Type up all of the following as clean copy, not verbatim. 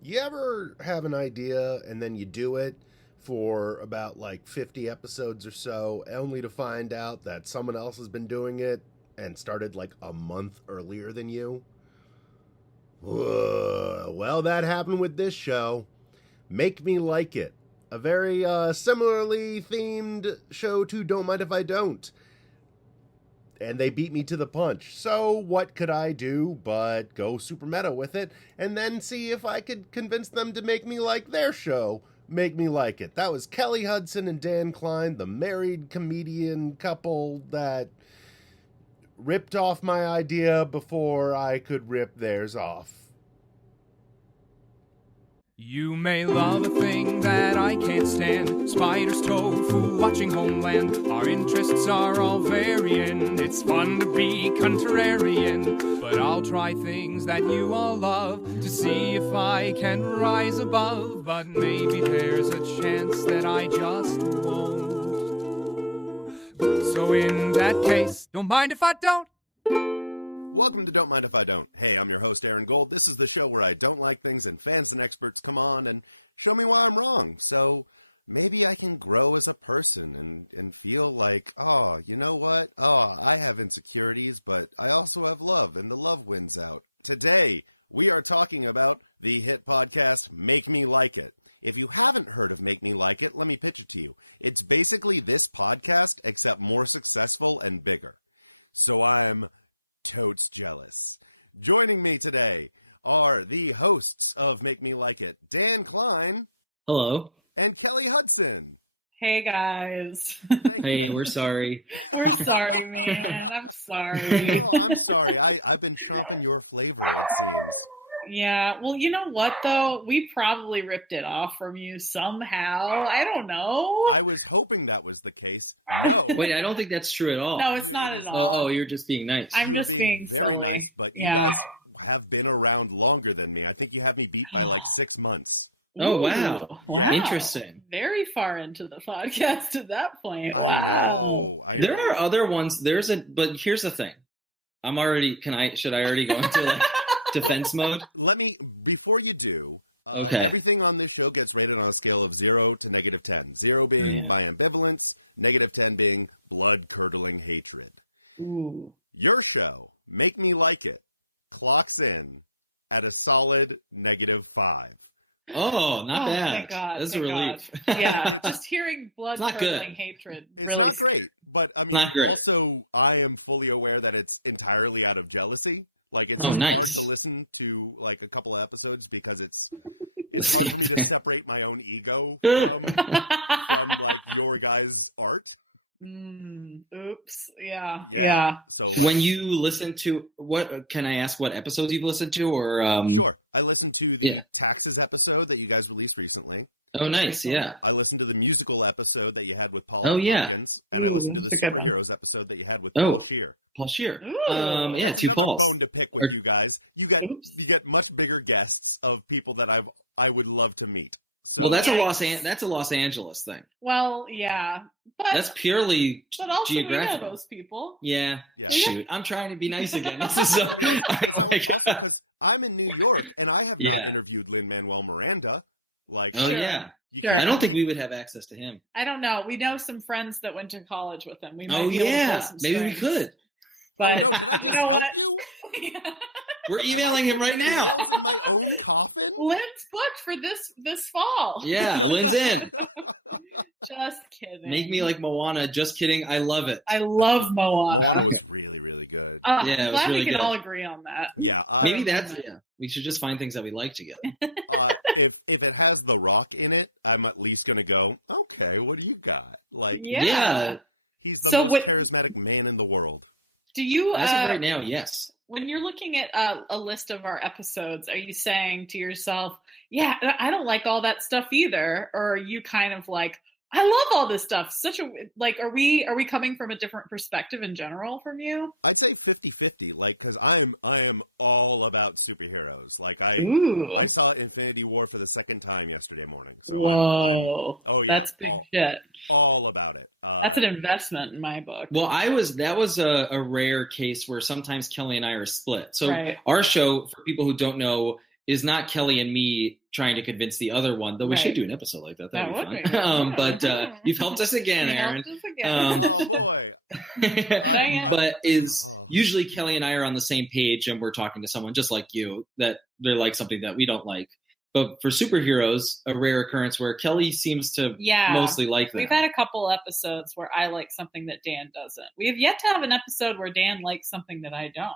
You ever have an idea and then you do it for about like 50 episodes or so, only to find out that someone else has been doing it and started like a month earlier than you? Well, that happened with this show. Make Me Like It. A very similarly themed show to Don't Mind If I Don't. And they beat me to the punch. So what could I do but go super meta with it and then see if I could convince them to make me like their show? Make Me Like It. That was Kelly Hudson and Dan Klein, the married comedian couple that ripped off my idea before I could rip theirs off. You may love a thing that I can't stand. Spiders, tofu, watching Homeland. Our interests are all varying. It's fun to be contrarian. But I'll try things that you all love to see if I can rise above. But maybe there's a chance that I just won't. So in that case, don't mind if I don't. Welcome to Don't Mind If I Don't. Hey, I'm your host, Aaron Gold. This is the show where I don't like things and fans and experts come on and show me why I'm wrong. So maybe I can grow as a person and feel like, oh, you know what? Oh, I have insecurities, but I also have love, and the love wins out. Today, we are talking about the hit podcast, Make Me Like It. If you haven't heard of Make Me Like It, let me pitch it to you. It's basically this podcast, except more successful and bigger. So I'm totes jealous. Joining me today are the hosts of Make Me Like It, Dan Klein. Hello. And Kelly Hudson. Hey, guys. Hey, we're sorry. We're sorry, man. I'm sorry. Oh, I'm sorry. I've been trapping your flavor, it seems. Yeah. Well, you know what, though? We probably ripped it off from you somehow. I don't know. I was hoping that was the case. No. Wait, I don't think that's true at all. No, it's not at all. Oh, you're just being nice. I'm just being Very silly. nice, but Yeah. you have been around longer than me. I think you have me beat by like 6 months. Oh, Ooh, wow. Wow. Interesting. Very far into the podcast at that point. Wow. Oh, There are other ones. But here's the thing. Should I already go into like defense mode? Before you do, Okay. everything on this show gets rated on a scale of 0 to negative 10. 0 being by ambivalence, negative 10 being blood-curdling hatred. Ooh. Your show, Make Me Like It, clocks in at a solid negative 5. Oh, not bad. Thank God. That's a thank relief. God. Yeah, just hearing not blood-curdling good. hatred It's really not great, but I mean, Not great. also, I am fully aware that it's entirely out of jealousy. Like, it's Oh, hard nice. to listen to, like, a couple of episodes because it's same hard to thing. separate my own ego from like, your guys' art. Oops. Yeah. So When you listen to can I ask what episodes you've listened to, or sure. I listened to the taxes episode that you guys released recently. Oh, nice, yeah. I listened to the musical episode that you had with Paul. Oh, yeah. Hopkins, and I listened to that's the a good one. Superheroes episode that you had with Oh. Paul Shear. Paul Shear. Ooh. Yeah, two Pauls. Bone to pick Or- with you guys. You get much bigger guests of people that I would love to meet. So, Well, that's Yikes. that's a Los Angeles thing. Well, yeah, but That's purely but also we know geographical. those people. Yeah. Yeah. Shoot, I'm trying to be nice again. This is so. I'm like, because I'm in New York and I have Yeah. not interviewed Lin-Manuel Miranda. Like, oh Sure. yeah. Sure. I don't think we would have access to him. I don't know. We know some friends that went to college with him. We might Oh be able to yeah, pull some maybe we strings. could. But No, you know what? you? We're emailing him right now. In my own coffin? Lynn's booked for this fall. Yeah, Lynn's in. Just kidding. Make me like Moana. Just kidding. I love it. I love That Moana. was really, really good. Yeah, it was Glad really we can good. all agree on that. Yeah. Maybe we should just find things that we like together. If it has The Rock in it, I'm at least going to go, okay, what do you got? Like, Yeah. he's the So most what- charismatic man in the world. Do you As of right now, yes. when you're looking at a list of our episodes, are you saying to yourself, yeah, I don't like all that stuff either? Or are you kind of like, I love all this stuff. Are we coming from a different perspective in general from you? I'd say 50-50, like, because I am all about superheroes. Like, Ooh. I saw Infinity War for the second time yesterday morning. So Whoa. Oh, yeah. That's big shit. all about it. That's an investment in my book. Well, that was a rare case where sometimes Kelly and I are split. So Right. our show, for people who don't know, is not Kelly and me trying to convince the other one, though we should do an episode like that. That would be fun. But you've helped us again, Aaron. Oh, boy. Dang it. But is usually Kelly and I are on the same page and we're talking to someone just like you that they like something that we don't like. But for superheroes, a rare occurrence where Kelly seems to mostly like them. We've had a couple episodes where I like something that Dan doesn't. We have yet to have an episode where Dan likes something that I don't.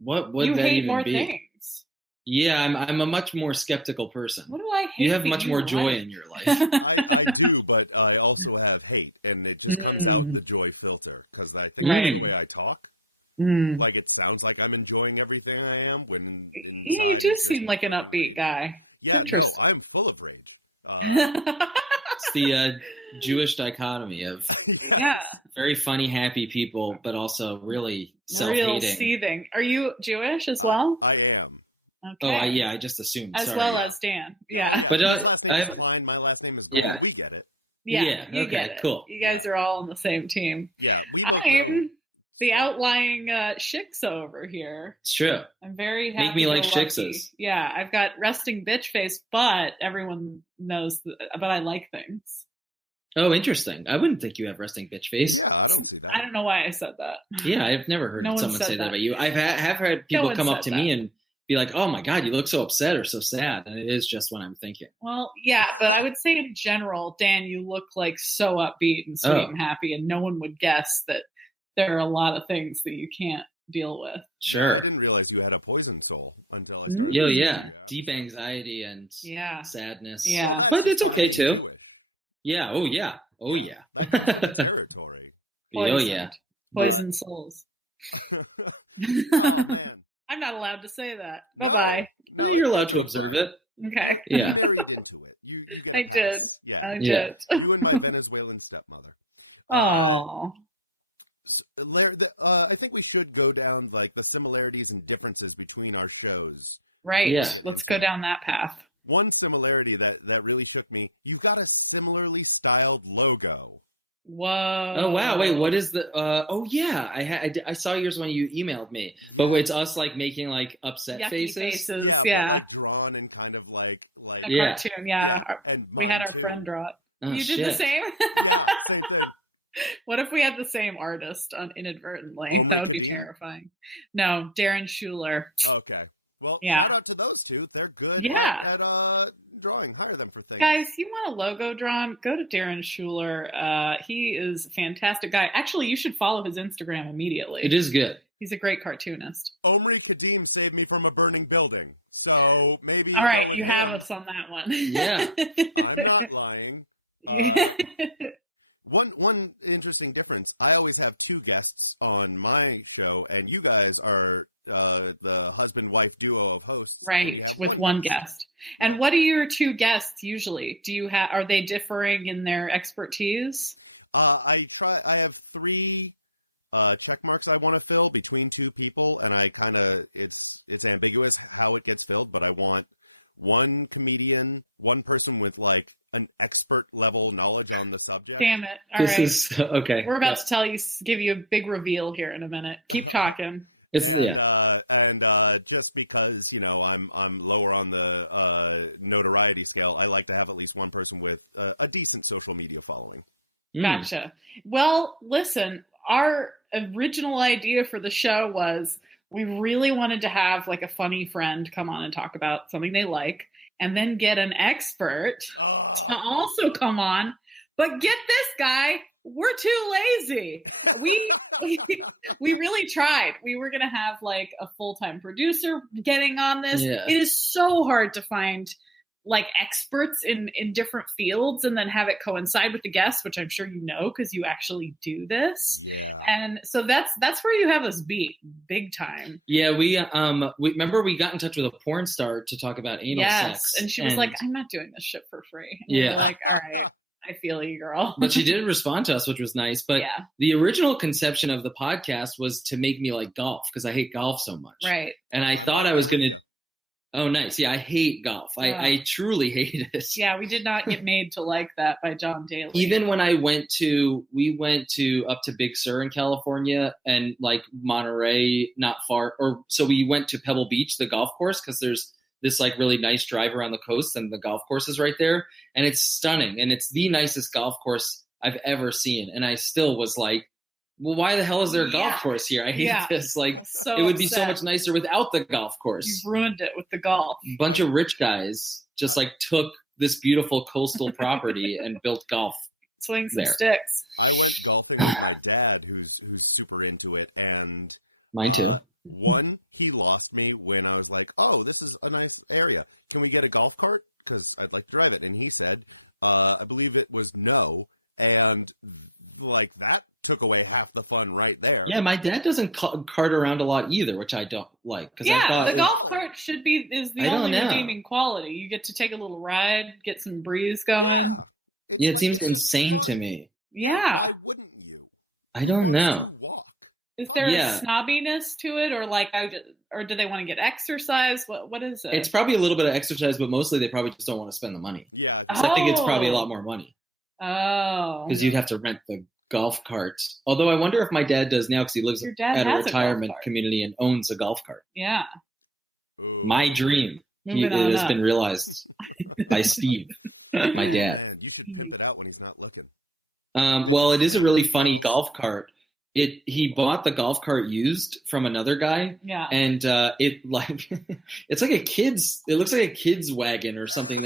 What would you that hate even more be? Things. Yeah, I'm a much more skeptical person. What do I hate? You have much more joy in your life. I do, but I also have hate, and it just comes out the joy filter because I think the way I talk, like it sounds like I'm enjoying everything I am. When you do seem like an upbeat guy. It's interesting. No, I'm full of rage. It's the Jewish dichotomy of very funny, happy people, but also really self-hating. Real seething. Are you Jewish as well? I am. Okay. I just assumed. As well as Dan. Yeah. But my last name is Glenn. We get it. Yeah, you okay, get it. Cool. You guys are all on the same team. Yeah. I'm the outlying shiksa over here. It's true. I'm very happy. Make me like lucky. shiksas. Yeah, I've got resting bitch face, but everyone knows but I like things. Oh, interesting. I wouldn't think you have resting bitch face. Yeah, I don't see that. I don't know why I said that. Yeah, I've never heard someone say that about you. I've have heard people come up to me and be like, "Oh my God, you look so upset or so sad," and it is just what I'm thinking. Well, yeah, but I would say in general, Dan, you look like so upbeat and sweet and happy, and no one would guess that there are a lot of things that you can't deal with. Sure. I didn't realize you had a poison soul until I started. Yeah. Deep anxiety and sadness. Yeah. But it's okay too. Yeah. Oh yeah. Territory. Oh yeah. Poison souls. I'm not allowed to say that. Bye-bye. No, you're allowed to observe it. Okay. Yeah. You buried into it. You I did. Yeah. I did. You and my Venezuelan stepmother. Oh. Larry, I think we should go down like the similarities and differences between our shows. Right. Yeah. Let's go down that path. One similarity that really shook me, you've got a similarly styled logo. Whoa. Oh wow! Wait, what is the? Oh yeah, I saw yours when you emailed me. But it's us like making like upset Yucky faces. Yeah. Like, drawn and kind of like a cartoon. Yeah. We had our friend draw it. Oh, you did the same. Yeah, same thing. What if we had the same artist inadvertently? That would be terrifying. No, Darren Schuler. Okay. Well, shout out to those two. They're good. Yeah. At drawing. Hire them for things. Guys, you want a logo drawn? Go to Darren Schuler. He is a fantastic guy. Actually, you should follow his Instagram immediately. It is good. He's a great cartoonist. Omri Kadim saved me from a burning building. So maybe. All right, you have us on that one. Yeah. I'm not lying. One interesting difference, I always have two guests on my show, and you guys are the husband-wife duo of hosts. Right, with one guest. And what are your two guests usually? Are they differing in their expertise? I have three check marks I want to fill between two people, and I kind of, it's ambiguous how it gets filled, but I want one comedian, one person with like an expert level knowledge on the subject. Damn it. All right. This is okay. We're about to give you a big reveal here in a minute. Keep talking. And just because, I'm lower on the notoriety scale, I like to have at least one person with a decent social media following. Gotcha. Well, listen, our original idea for the show was we really wanted to have like a funny friend come on and talk about something they like, and then get an expert to also come on. But get this, guy, we're too lazy. We really tried. We were going to have like a full-time producer getting on this. Yeah. It is so hard to find like experts in different fields and then have it coincide with the guests, which I'm sure you know because you actually do this. Yeah. And so that's where you have us beat big time. Yeah, we remember we got in touch with a porn star to talk about anal sex. And she was like, I'm not doing this shit for free. And we were like, all right, I feel you, girl. But she did respond to us, which was nice. But the original conception of the podcast was to make me like golf because I hate golf so much. Right. And I thought I was going to Oh, nice. Yeah, I hate golf. I truly hate it. Yeah, we did not get made to like that by John Daly. Even when we went to up to Big Sur in California and like Monterey, not far. So we went to Pebble Beach, the golf course, because there's this like really nice drive around the coast, and the golf course is right there, and it's stunning, and it's the nicest golf course I've ever seen. And I still was like, well, why the hell is there a golf course here? I hate this. Like, it would be so much nicer without the golf course. You've ruined it with the golf. A bunch of rich guys just like took this beautiful coastal property and built golf. Swings and sticks. I went golfing with my dad, who's super into it, and mine too. One, he lost me when I was like, "Oh, this is a nice area. Can we get a golf cart? Because I'd like to drive it." And he said, "I believe it was no," and like that took away half the fun right there. Yeah, my dad doesn't cart around a lot either, which I don't like. Yeah, the golf cart is the only redeeming quality. You get to take a little ride, get some breeze going. Yeah, it seems insane to me. Yeah. Why wouldn't you? I don't know. Is there a snobbiness to it, or do they want to get exercise? What is it? It's probably a little bit of exercise, but mostly they probably just don't want to spend the money. Yeah, I think it's probably a lot more money. Oh, because you'd have to rent the golf cart. Although I wonder if my dad does now, because he lives at a retirement community and owns a golf cart. Yeah, my dream. It has been realized by Steve, my dad. Man, you should pimp it out when he's not looking. Well, it is a really funny golf cart. He bought the golf cart used from another guy. Yeah. And it like it's like it looks like a kid's wagon or something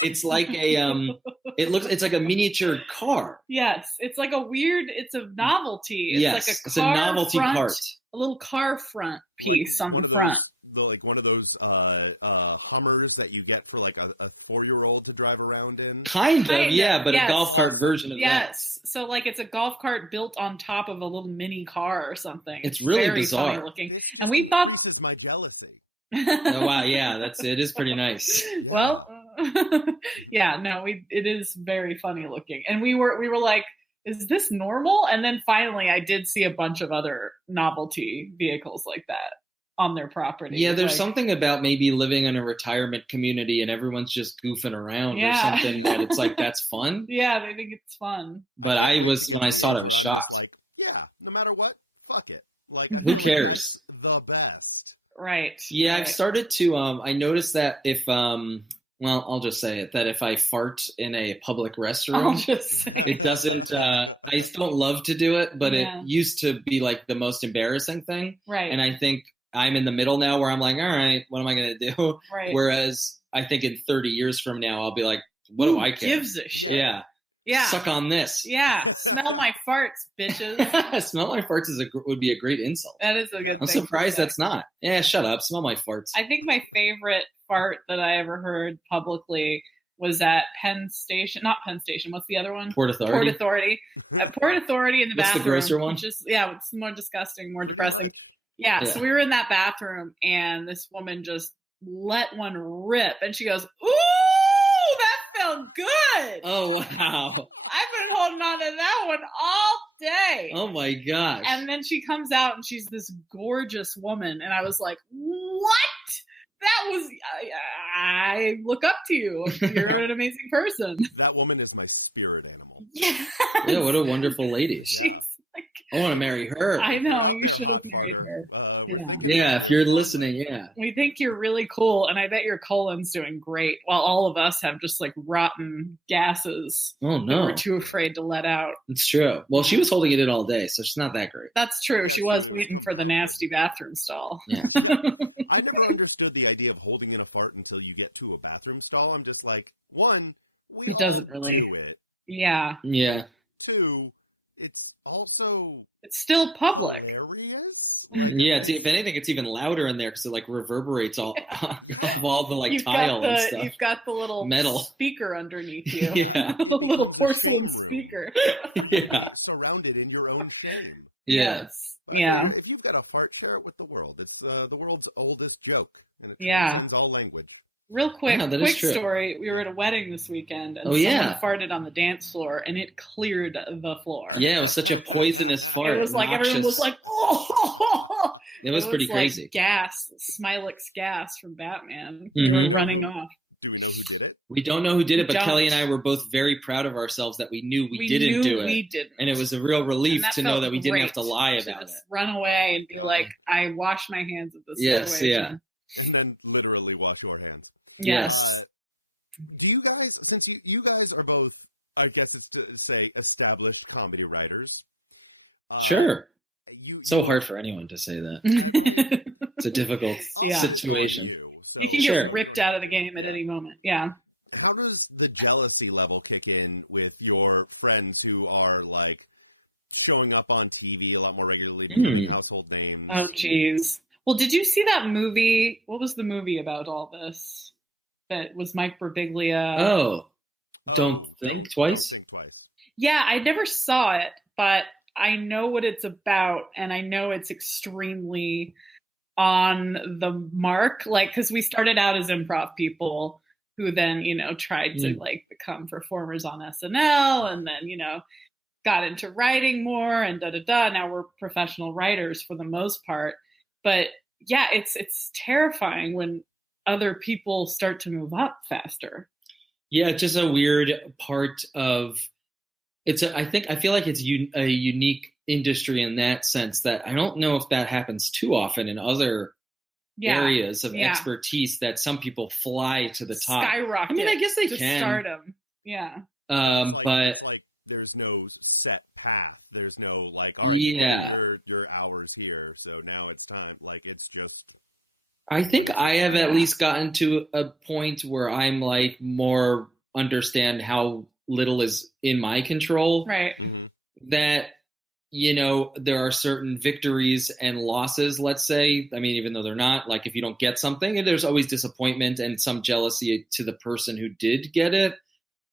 it's like it's like a miniature car. Yes. It's like it's a novelty. It's a novelty cart. A little car front piece on the front. Like one of those Hummers that you get for like a 4-year-old to drive around in? Kind of, yeah, but a golf cart version of that. Yes, so like it's a golf cart built on top of a little mini car or something. It's really very bizarre. funny looking. And we thought... This is my jealousy. Oh, wow, yeah, it is pretty nice. Well, yeah, no, it is very funny looking. And we were like, is this normal? And then finally I did see a bunch of other novelty vehicles like that on their property. Yeah, there's something about maybe living in a retirement community and everyone's just goofing around or something that it's like, that's fun. Yeah, they think it's fun. But when I saw it, I was shocked. Like, yeah, no matter what, fuck it. Like, who cares? The best. Right. Yeah, right. I've started to, I noticed that if, well, I'll just say it, that if I fart in a public restroom, it doesn't, I don't love to do it, but it used to be like the most embarrassing thing. Right. And I think I'm in the middle now where I'm like, all right, what am I going to do? Right. Whereas I think in 30 years from now, I'll be like, what do I care? Who gives a shit? Yeah. Yeah. Suck on this. Yeah. Smell my farts, bitches. Smell my farts would be a great insult. That is a good thing. I'm surprised that's not. Yeah, shut up. Smell my farts. I think my favorite fart that I ever heard publicly was at Penn Station. Not Penn Station. What's the other one? Port Authority. Port Authority. At Port Authority in the What's bathroom. the grosser one? It's more disgusting, more depressing. Yeah, so we were in that bathroom, and this woman just let one rip, and she goes, "Ooh, that felt good." Oh, wow. I've been holding on to that one all day. Oh, my gosh. And then she comes out, and she's this gorgeous woman, and I was like, what? That was, I look up to you. You're an amazing person. That woman is my spirit animal. Yes. Yeah, what a wonderful lady. She's like, I want to marry her. I know, you should have married her. Yeah, if you're listening, yeah. We think you're really cool, and I bet your colon's doing great, while all of us have just like rotten gases. Oh, no. That we're too afraid to let out. It's true. Well, she was holding it in all day, so she's not that great. That's true. She was waiting for the nasty bathroom stall. Yeah. I never understood the idea of holding in a fart until you get to a bathroom stall. I'm just like, one, it doesn't really do it. Yeah. Yeah. Two, it's still public. Hilarious. Yeah, if anything, it's even louder in there because it like reverberates all the like tile and stuff. You've got the little metal speaker underneath you. Yeah, the little porcelain speaker. Yeah, surrounded in your own shame. Yes. Yeah. If you've got a fart, share it with the world. It's the world's oldest joke. And it transcends all language. Real quick, quick true. story. We were at a wedding this weekend, and someone farted on the dance floor, and it cleared the floor. Yeah, it was such a poisonous fart. It was like everyone was like, "Oh!" It was pretty crazy. Like gas, Smilix gas from Batman. We were running off. Do we know who did it? We don't know who did it, but Kelly and I were both very proud of ourselves that we knew we didn't do it. We didn't. And it was a real relief to know that we didn't have to lie about it. Run away and be like, I wash my hands of this situation. Yeah. and then literally wash your hands. Yes. Do you guys, since you guys are both, I guess it's to say, established comedy writers. Sure. So hard for anyone to say that. It's a difficult situation. You can get ripped out of the game at any moment. Yeah. How does the jealousy level kick in with your friends who are like showing up on TV a lot more regularly, being household names? Oh, geez. Well, did you see that movie? What was the movie about all this? That was Mike Birbiglia. Oh, Don't Think Twice? Yeah, I never saw it, but I know what it's about, and I know it's extremely on the mark. Like, because we started out as improv people who then, tried to like become performers on SNL, and then, got into writing more and da-da-da. Now we're professional writers for the most part. But yeah, it's terrifying when other people start to move up faster. Yeah, it's just a weird part of I feel like it's a unique industry in that sense that I don't know if that happens too often in other areas of expertise, that some people fly to the top. Skyrocket. I mean, I guess they can. Stardom. Yeah. But there's no set path. There's no like, all right, your hours here, so now it's time. Like, it's just. I think I have at least gotten to a point where I'm like more understand how little is in my control. Right. That, there are certain victories and losses, let's say. I mean, even though they're not, like if you don't get something, and there's always disappointment and some jealousy to the person who did get it.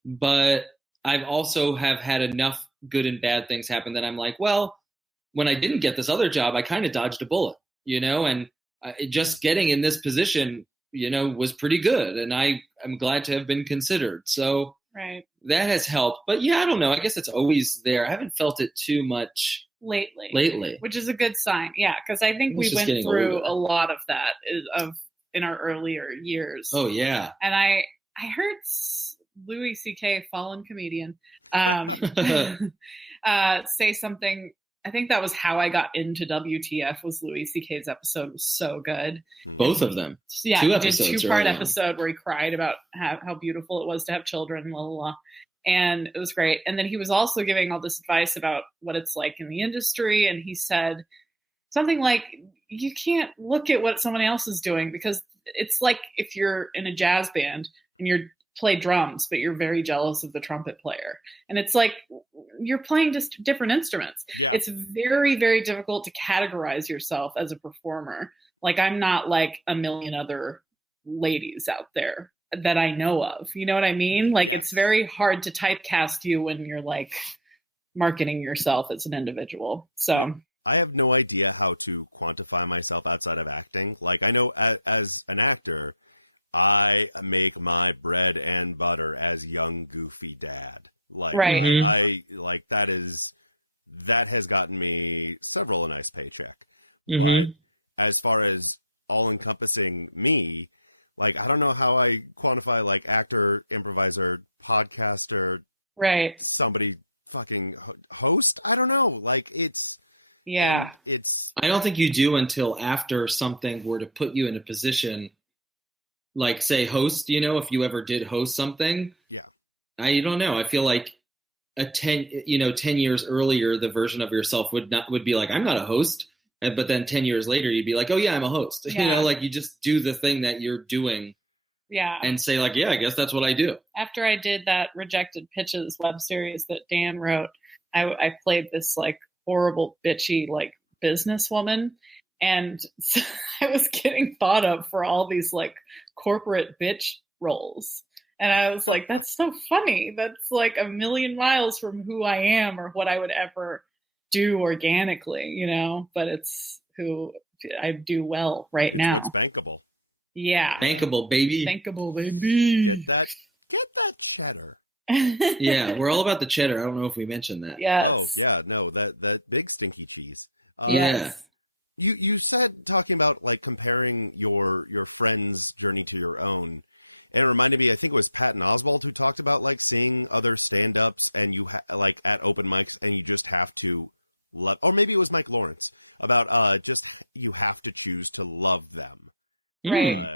But I've also have had enough good and bad things happen that I'm like, well, when I didn't get this other job, I kind of dodged a bullet, and just getting in this position, was pretty good. And I'm glad to have been considered. So that has helped. But yeah, I don't know. I guess it's always there. I haven't felt it too much lately. Which is a good sign. Yeah. Because I think we went through a lot of that in our earlier years. Oh, yeah. And I heard Louis C.K., fallen comedian, say something. I think that was how I got into WTF. Was Louis C.K.'s episode was so good. Both of them. Yeah, he did a 2-part episode where he cried about how beautiful it was to have children, la la la, and it was great. And then he was also giving all this advice about what it's like in the industry, and he said something like, "You can't look at what someone else is doing, because it's like if you're in a jazz band and you're play drums, but you're very jealous of the trumpet player. And it's like, you're playing just different instruments. Yeah. It's very, very difficult to categorize yourself as a performer. Like, I'm not like a million other ladies out there that I know of. You know what I mean? Like, it's very hard to typecast you when you're like marketing yourself as an individual. So I have no idea how to quantify myself outside of acting. Like, I know as an actor, I make my bread and butter as young, goofy dad. Like, right. That has gotten me several a nice paycheck. Mm-hmm. As far as all-encompassing me, like, I don't know how I quantify, like, actor, improviser, podcaster, right? Somebody fucking host. I don't know. Like, I don't think you do until after something were to put you in a position, like, say, host, if you ever did host something. Yeah. I don't know. I feel like 10 years earlier, the version of yourself would be like, I'm not a host. But then 10 years later, you'd be like, oh yeah, I'm a host. Yeah. Like, you just do the thing that you're doing. Yeah. And say, like, yeah, I guess that's what I do. After I did that Rejected Pitches web series that Dan wrote, I played this like horrible, bitchy, like businesswoman. And so I was getting thought of for all these like corporate bitch roles. And I was like, that's so funny. That's like a million miles from who I am or what I would ever do organically, but it's who I do well right now. It's bankable. Yeah. Bankable, baby. Bankable, baby. Get that cheddar. Yeah, we're all about the cheddar. I don't know if we mentioned that. Yes. Oh, yeah, no, that big stinky cheese. Yes. You said, talking about like comparing your friend's journey to your own, and it reminded me, I think it was Patton Oswalt who talked about like seeing other stand-ups and you like at open mics and you just have to love, or maybe it was Mike Lawrence, about just you have to choose to love them. Right.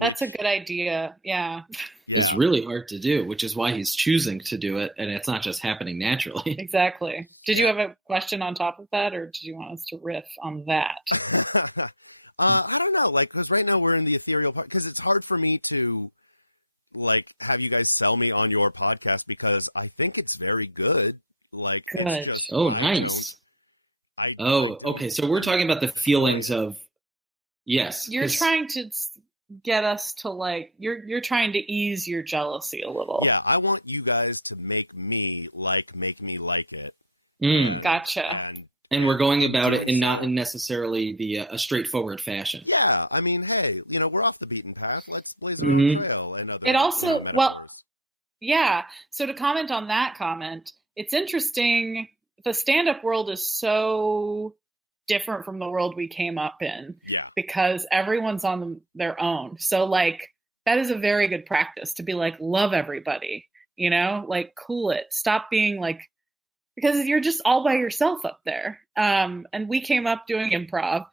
That's a good idea. Yeah. It's really hard to do, which is why he's choosing to do it, and it's not just happening naturally. Exactly. Did you have a question on top of that, or did you want us to riff on that? I don't know, like, because right now we're in the ethereal part, because it's hard for me to, like, have you guys sell me on your podcast, because I think it's very good. Like, good. Just, oh, nice. Okay. So we're talking about the feelings of, yes. You're trying to get us to, like, you're trying to ease your jealousy a little. Yeah, I want you guys to make me like it. Gotcha. And we're going about it in not in necessarily a straightforward fashion. Yeah, I mean, hey, we're off the beaten path. Let's blaze a trail. It also, well, yeah. So to comment on that comment, it's interesting. The stand-up world is so different from the world we came up in, because everyone's on their own. So, like, that is a very good practice to be like, love everybody, like, cool it. Stop being like, because you're just all by yourself up there. And we came up doing improv,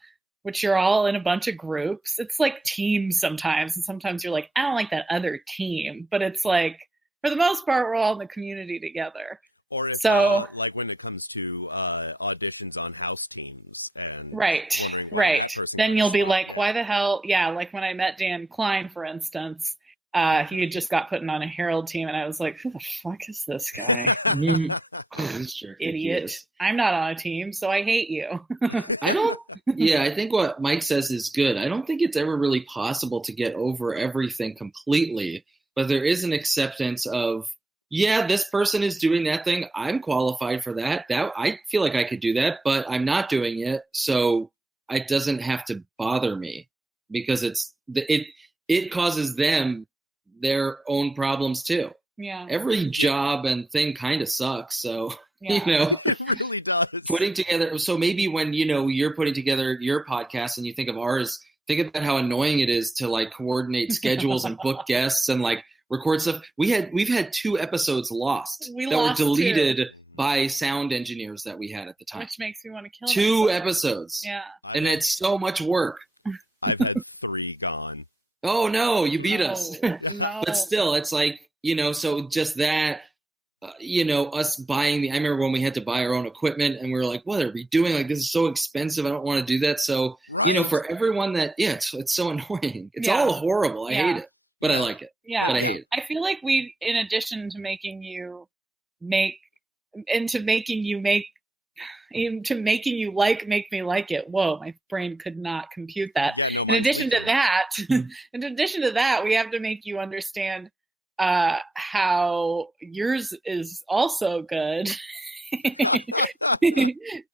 which you're all in a bunch of groups. It's like teams sometimes. And sometimes you're like, I don't like that other team. But it's like, for the most part, we're all in the community together. Or if, like when it comes to auditions on house teams. And right. Then you'll be like, why the hell? Yeah, like when I met Dan Klein, for instance, he had just got put on a Herald team. And I was like, who the fuck is this guy? Idiot. I'm not on a team, so I hate you. I think what Mike says is good. I don't think it's ever really possible to get over everything completely, but there is an acceptance of, this person is doing that thing. I'm qualified for that. I feel like I could do that, but I'm not doing it. So it doesn't have to bother me, because it causes them their own problems too. Yeah. Every job and thing kind of sucks. So, it really does. Putting together. So maybe when, you're putting together your podcast and you think of ours, think about how annoying it is to, like, coordinate schedules and book guests and, like, record stuff. We've had 2 episodes lost that were deleted by sound engineers that we had at the time. Which makes me want to kill 2 myself. episodes. Yeah. And it's so much work. I've had 3 gone. Oh no, you beat us. No. But still, it's like, so just that, us buying I remember when we had to buy our own equipment and we were like, what are we doing? Like, this is so expensive. I don't want to do that. So, for everyone that, it's so annoying. It's all horrible. I hate it, but I like it. Yeah. But I hate it. I feel like we, in addition to making you make me like it. Whoa, my brain could not compute that. Yeah, in addition to that, we have to make you understand how yours is also good.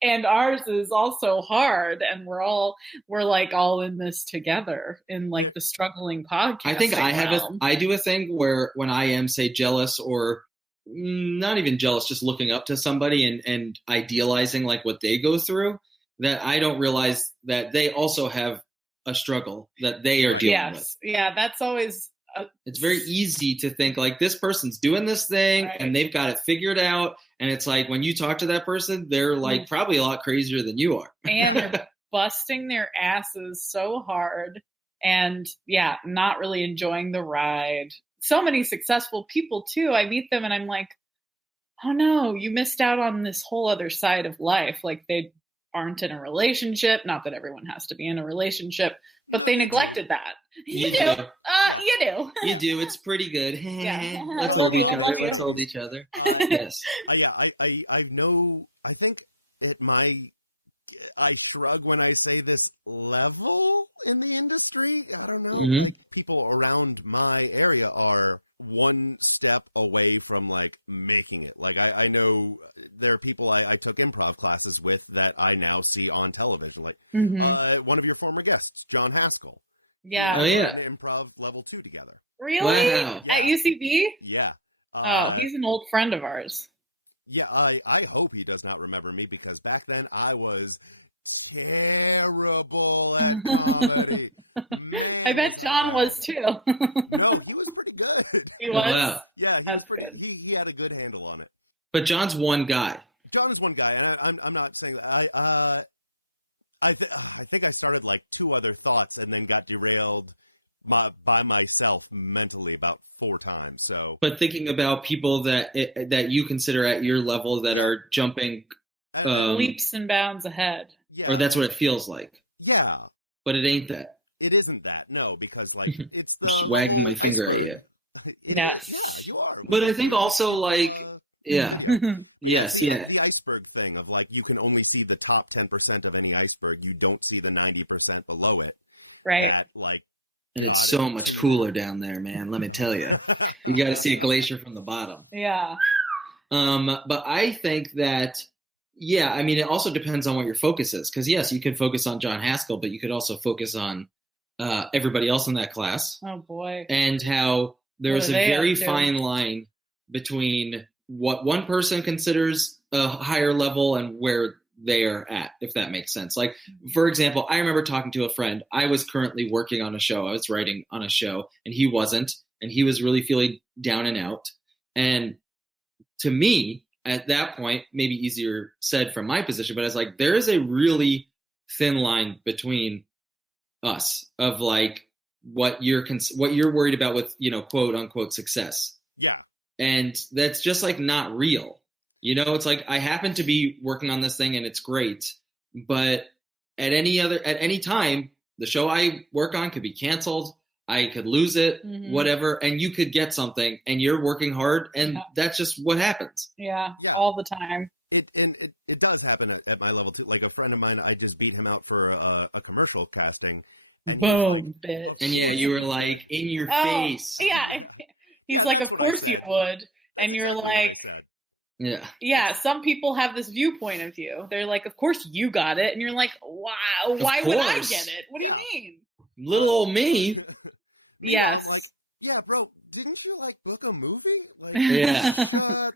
And ours is also hard, and we're like all in this together in, like, the struggling podcast. I think I do a thing where when I am, say, jealous or not even jealous, just looking up to somebody and idealizing, like, what they go through, that I don't realize that they also have a struggle that they are dealing with. Yeah, that's always it's very easy to think, like, this person's doing this thing and they've got it figured out. And it's like, when you talk to that person, they're, like, probably a lot crazier than you are. And they're busting their asses so hard and, not really enjoying the ride. So many successful people, too. I meet them and I'm like, oh, no, you missed out on this whole other side of life. Like, they aren't in a relationship. Not that everyone has to be in a relationship, but they neglected that. You do. You do. You do. It's pretty good. Yeah. Let's hold each other. Let's hold each other. Yes. I know. I think I shrug when I say this level in the industry. I don't know. Mm-hmm. People around my area are one step away from, like, making it. Like, I know there are people I took improv classes with that I now see on television. Like, one of your former guests, John Haskell. Yeah. Oh, yeah. Improv level 2 together. Really? Wow. At UCB? Yeah. He's an old friend of ours. Yeah, I hope he does not remember me, because back then I was terrible at comedy. I bet John was too. No, he was pretty good. He was? Wow. Yeah, that's good. He had a good handle on it. But John's one guy. John is one guy, and I'm not saying that. I think I started like 2 other thoughts and then got derailed by myself mentally about 4 times. So, but thinking about people that you consider at your level that are jumping leaps and bounds ahead, or that's what it feels like. Yeah, but it ain't that. It isn't that, no, because like it's the just wagging my finger at you. Yes, yeah, you are. But I think also like yes, yeah. The iceberg thing of like you can only see the top 10% of any iceberg. You don't see the 90% below it. Right. And it's so much cooler down there, man. Let me tell you. You got to see a glacier from the bottom. Yeah. But I think that, yeah, I mean, it also depends on what your focus is. Because, yes, you could focus on John Haskell, but you could also focus on everybody else in that class. Oh, boy. And how there's a very fine line between what one person considers a higher level and where they are at, if that makes sense. Like, for example, I remember talking to a friend. I was currently working on a show. I was writing on a show, and he wasn't. And he was really feeling down and out. And to me, at that point, maybe easier said from my position, but I was like, there is a really thin line between us of like what you're worried about with, quote unquote success. Yeah. And that's just like not real. It's like I happen to be working on this thing and it's great, but at any time, the show I work on could be canceled. I could lose it, whatever, and you could get something, and you're working hard, and that's just what happens. Yeah, all the time. It does happen at my level too. Like a friend of mine, I just beat him out for a commercial casting. Boom, bitch. And yeah, you were like in your face. Yeah, he's like, of course you would, and you're like. Yeah, some people have this viewpoint of you. They're like, of course you got it. And you're like, wow, why would I get it? What do you mean? Little old me. Yes. Like, yeah, bro, didn't you like book a movie? Like, yeah.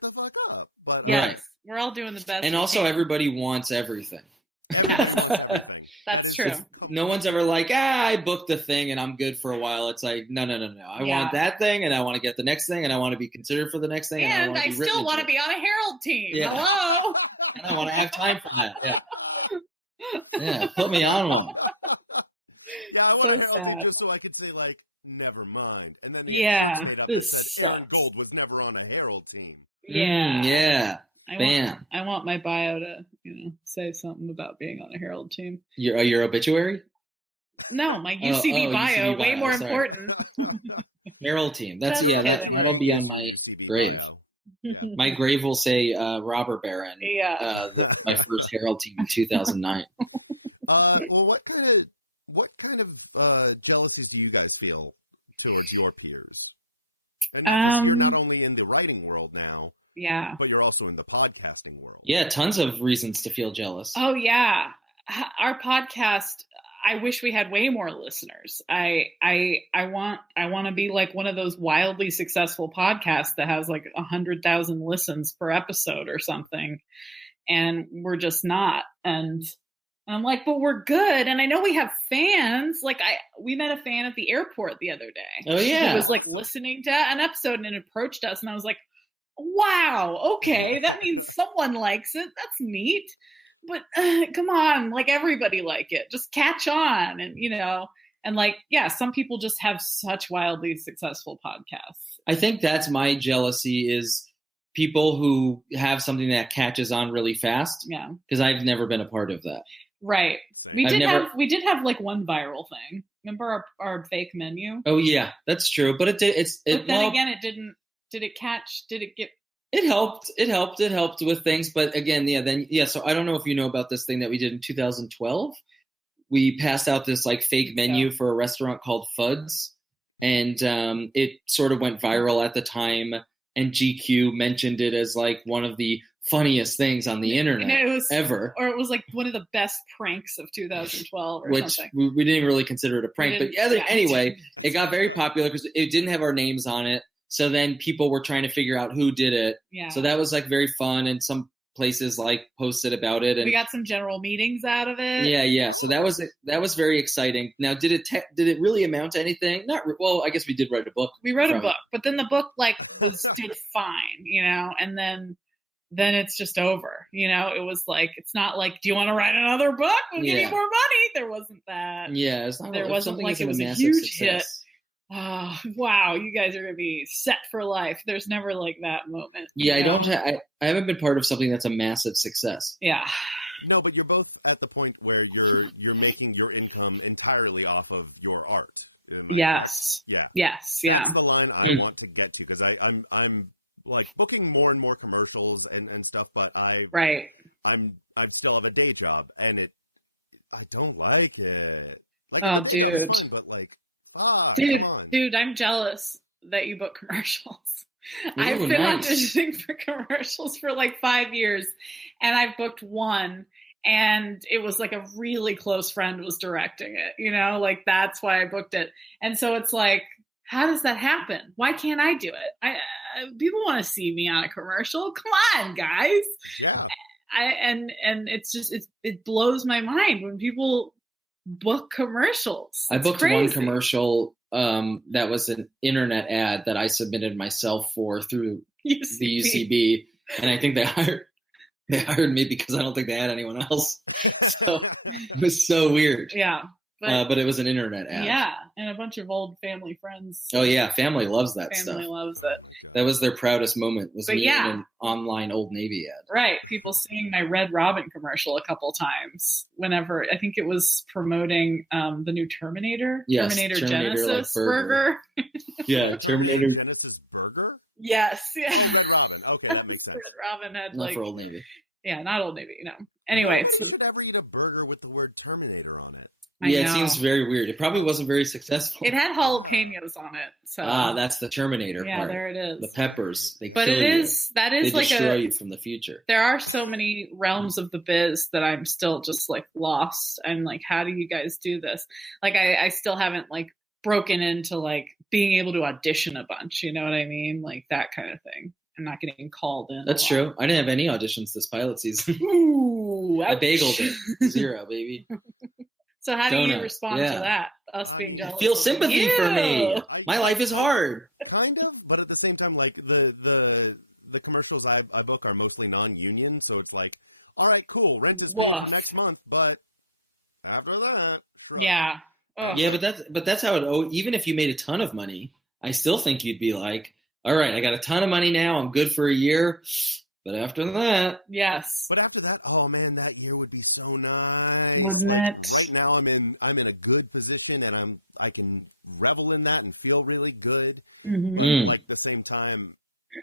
The fuck up. But, yes, right. We're all doing the best. And also everybody wants everything. Yes. That's true. No one's ever like, I booked the thing and I'm good for a while. It's like, no. I want that thing and I want to get the next thing and I want to be considered for the next thing. And I still want to be on a Herald team. Yeah. Hello. And I want to have time for that. Yeah. Yeah. Put me on one. Yeah, I want so a Herald sad. team just so I could say like, never mind. And then this said, Aaron Gold was never on a Herald team. Yeah. Yeah. I want my bio to, say something about being on a Herald team. Your obituary? No, my UCB bio, way more important. Herald team. That'll be on my grave. My grave will say robber baron. Yeah. My first Herald team in 2009. Well, what kind of jealousies do you guys feel towards your peers? And you're not only in the writing world now. Yeah. But you're also in the podcasting world. Yeah, tons of reasons to feel jealous. Oh, yeah. Our podcast, I wish we had way more listeners. I want to be like one of those wildly successful podcasts that has like 100,000 listens per episode or something. And we're just not. And I'm like, but we're good. And I know we have fans. Like we met a fan at the airport the other day. Oh, yeah. He was like listening to an episode and approached us. And I was like, wow, okay, that means someone likes it. That's neat. But come on, like everybody like it. Just catch on. And, and like, yeah, some people just have such wildly successful podcasts. I think that's my jealousy is people who have something that catches on really fast. Yeah. Because I've never been a part of that. Right. We did have like one viral thing. Remember our fake menu? Oh, yeah, that's true. But it didn't. Did it catch? Did it get? It helped. It helped with things. But again, so I don't know if you know about this thing that we did in 2012. We passed out this like fake menu for a restaurant called Fud's. And it sort of went viral at the time. And GQ mentioned it as like one of the funniest things on the internet ever. Or it was like one of the best pranks of 2012 or which something. We didn't really consider it a prank. But anyway, it got very popular because it didn't have our names on it. So then people were trying to figure out who did it. Yeah. So that was like very fun, and some places like posted about it. And we got some general meetings out of it. Yeah. So that was very exciting. Now, did it really amount to anything? Well, I guess we did write a book. We wrote a book, but then the book did fine, and then then it's just over. It was like, it's not like, do you want to write another book? We'll give you more money. There wasn't that. Yeah. It's not, there wasn't like it was a huge hit. Oh, wow. You guys are going to be set for life. There's never like that moment. Yeah. I haven't been part of something that's a massive success. Yeah. No, but you're both at the point where you're making your income entirely off of your art. Yes. Yeah. Yes. Yeah. That's the line I want to get to, because I'm like booking more and more commercials and stuff, but I still have a day job, and I don't like it. Like, oh, dude. Fun, but like, dude, I'm jealous that you book commercials. Ooh, I've been nice. auditioning for commercials for like 5 years, and I've booked one, and it was like a really close friend was directing it, like that's why I booked it. And so it's like, how does that happen? Why can't I do it? People want to see me on a commercial. Come on, guys. Yeah. And it's just, it blows my mind when people book commercials. I booked one commercial that was an internet ad that I submitted myself for through the UCB, and I think they hired me because I don't think they had anyone else. So it was so weird. Yeah. But it was an internet ad. Yeah, and a bunch of old family friends. Oh yeah, family loves that stuff. Family loves it. That was their proudest moment, was me in an online Old Navy ad. Right, people seeing my Red Robin commercial a couple times. Whenever I think it was promoting the new Terminator, Terminator Genesis like burger. Yeah, Terminator Genesis burger. Yes, yeah. Red Robin. Okay, that makes sense. Red Robin had not for Old Navy. Yeah, not Old Navy. Anyway, you should ever eat a burger with the word Terminator on it. Yeah, it seems very weird. It probably wasn't very successful. It had jalapenos on it. So that's the Terminator part. Yeah, there it is. The peppers, they but kill it is you. That is they like destroy you from the future. There are so many realms of the biz that I'm still just like lost. I'm like, how do you guys do this? Like, I still haven't like broken into like being able to audition a bunch. You know what I mean? Like that kind of thing. I'm not getting called in. That's true. I didn't have any auditions this pilot season. Ooh, I bageled it. 0, baby. So how do you respond to that? Us being jealous. Feel sympathy for me. My life is hard. Kind of, but at the same time, like the commercials I book are mostly non-union, so it's like, all right, cool, rent is due next month, but after that, sure. Yeah. Ugh. Yeah, but that's how it. Even if you made a ton of money, I still think you'd be like, all right, I got a ton of money now. I'm good for a year. But after that, yes. But after that, oh man, that year would be so nice. Wouldn't it? Right now, I'm in a good position, and I can revel in that and feel really good. Mm-hmm. Like at the same time,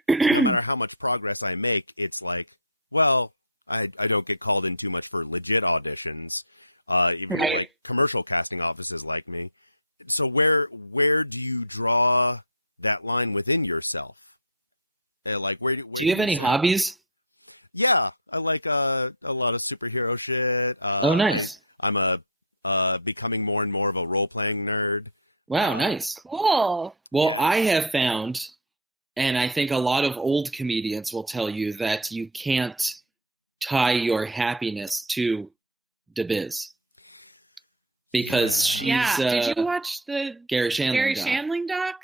no matter how much progress I make, it's like, well, I don't get called in too much for legit auditions. Even like commercial casting offices like me. So where do you draw that line within yourself? Like, where do you have any hobbies? Yeah, I like a lot of superhero shit. Oh, nice. I'm becoming more and more of a role-playing nerd. Wow, nice. Cool. Well, I have found, and I think a lot of old comedians will tell you, that you can't tie your happiness to the biz. Because she's... Did you watch the Gary Shandling doc?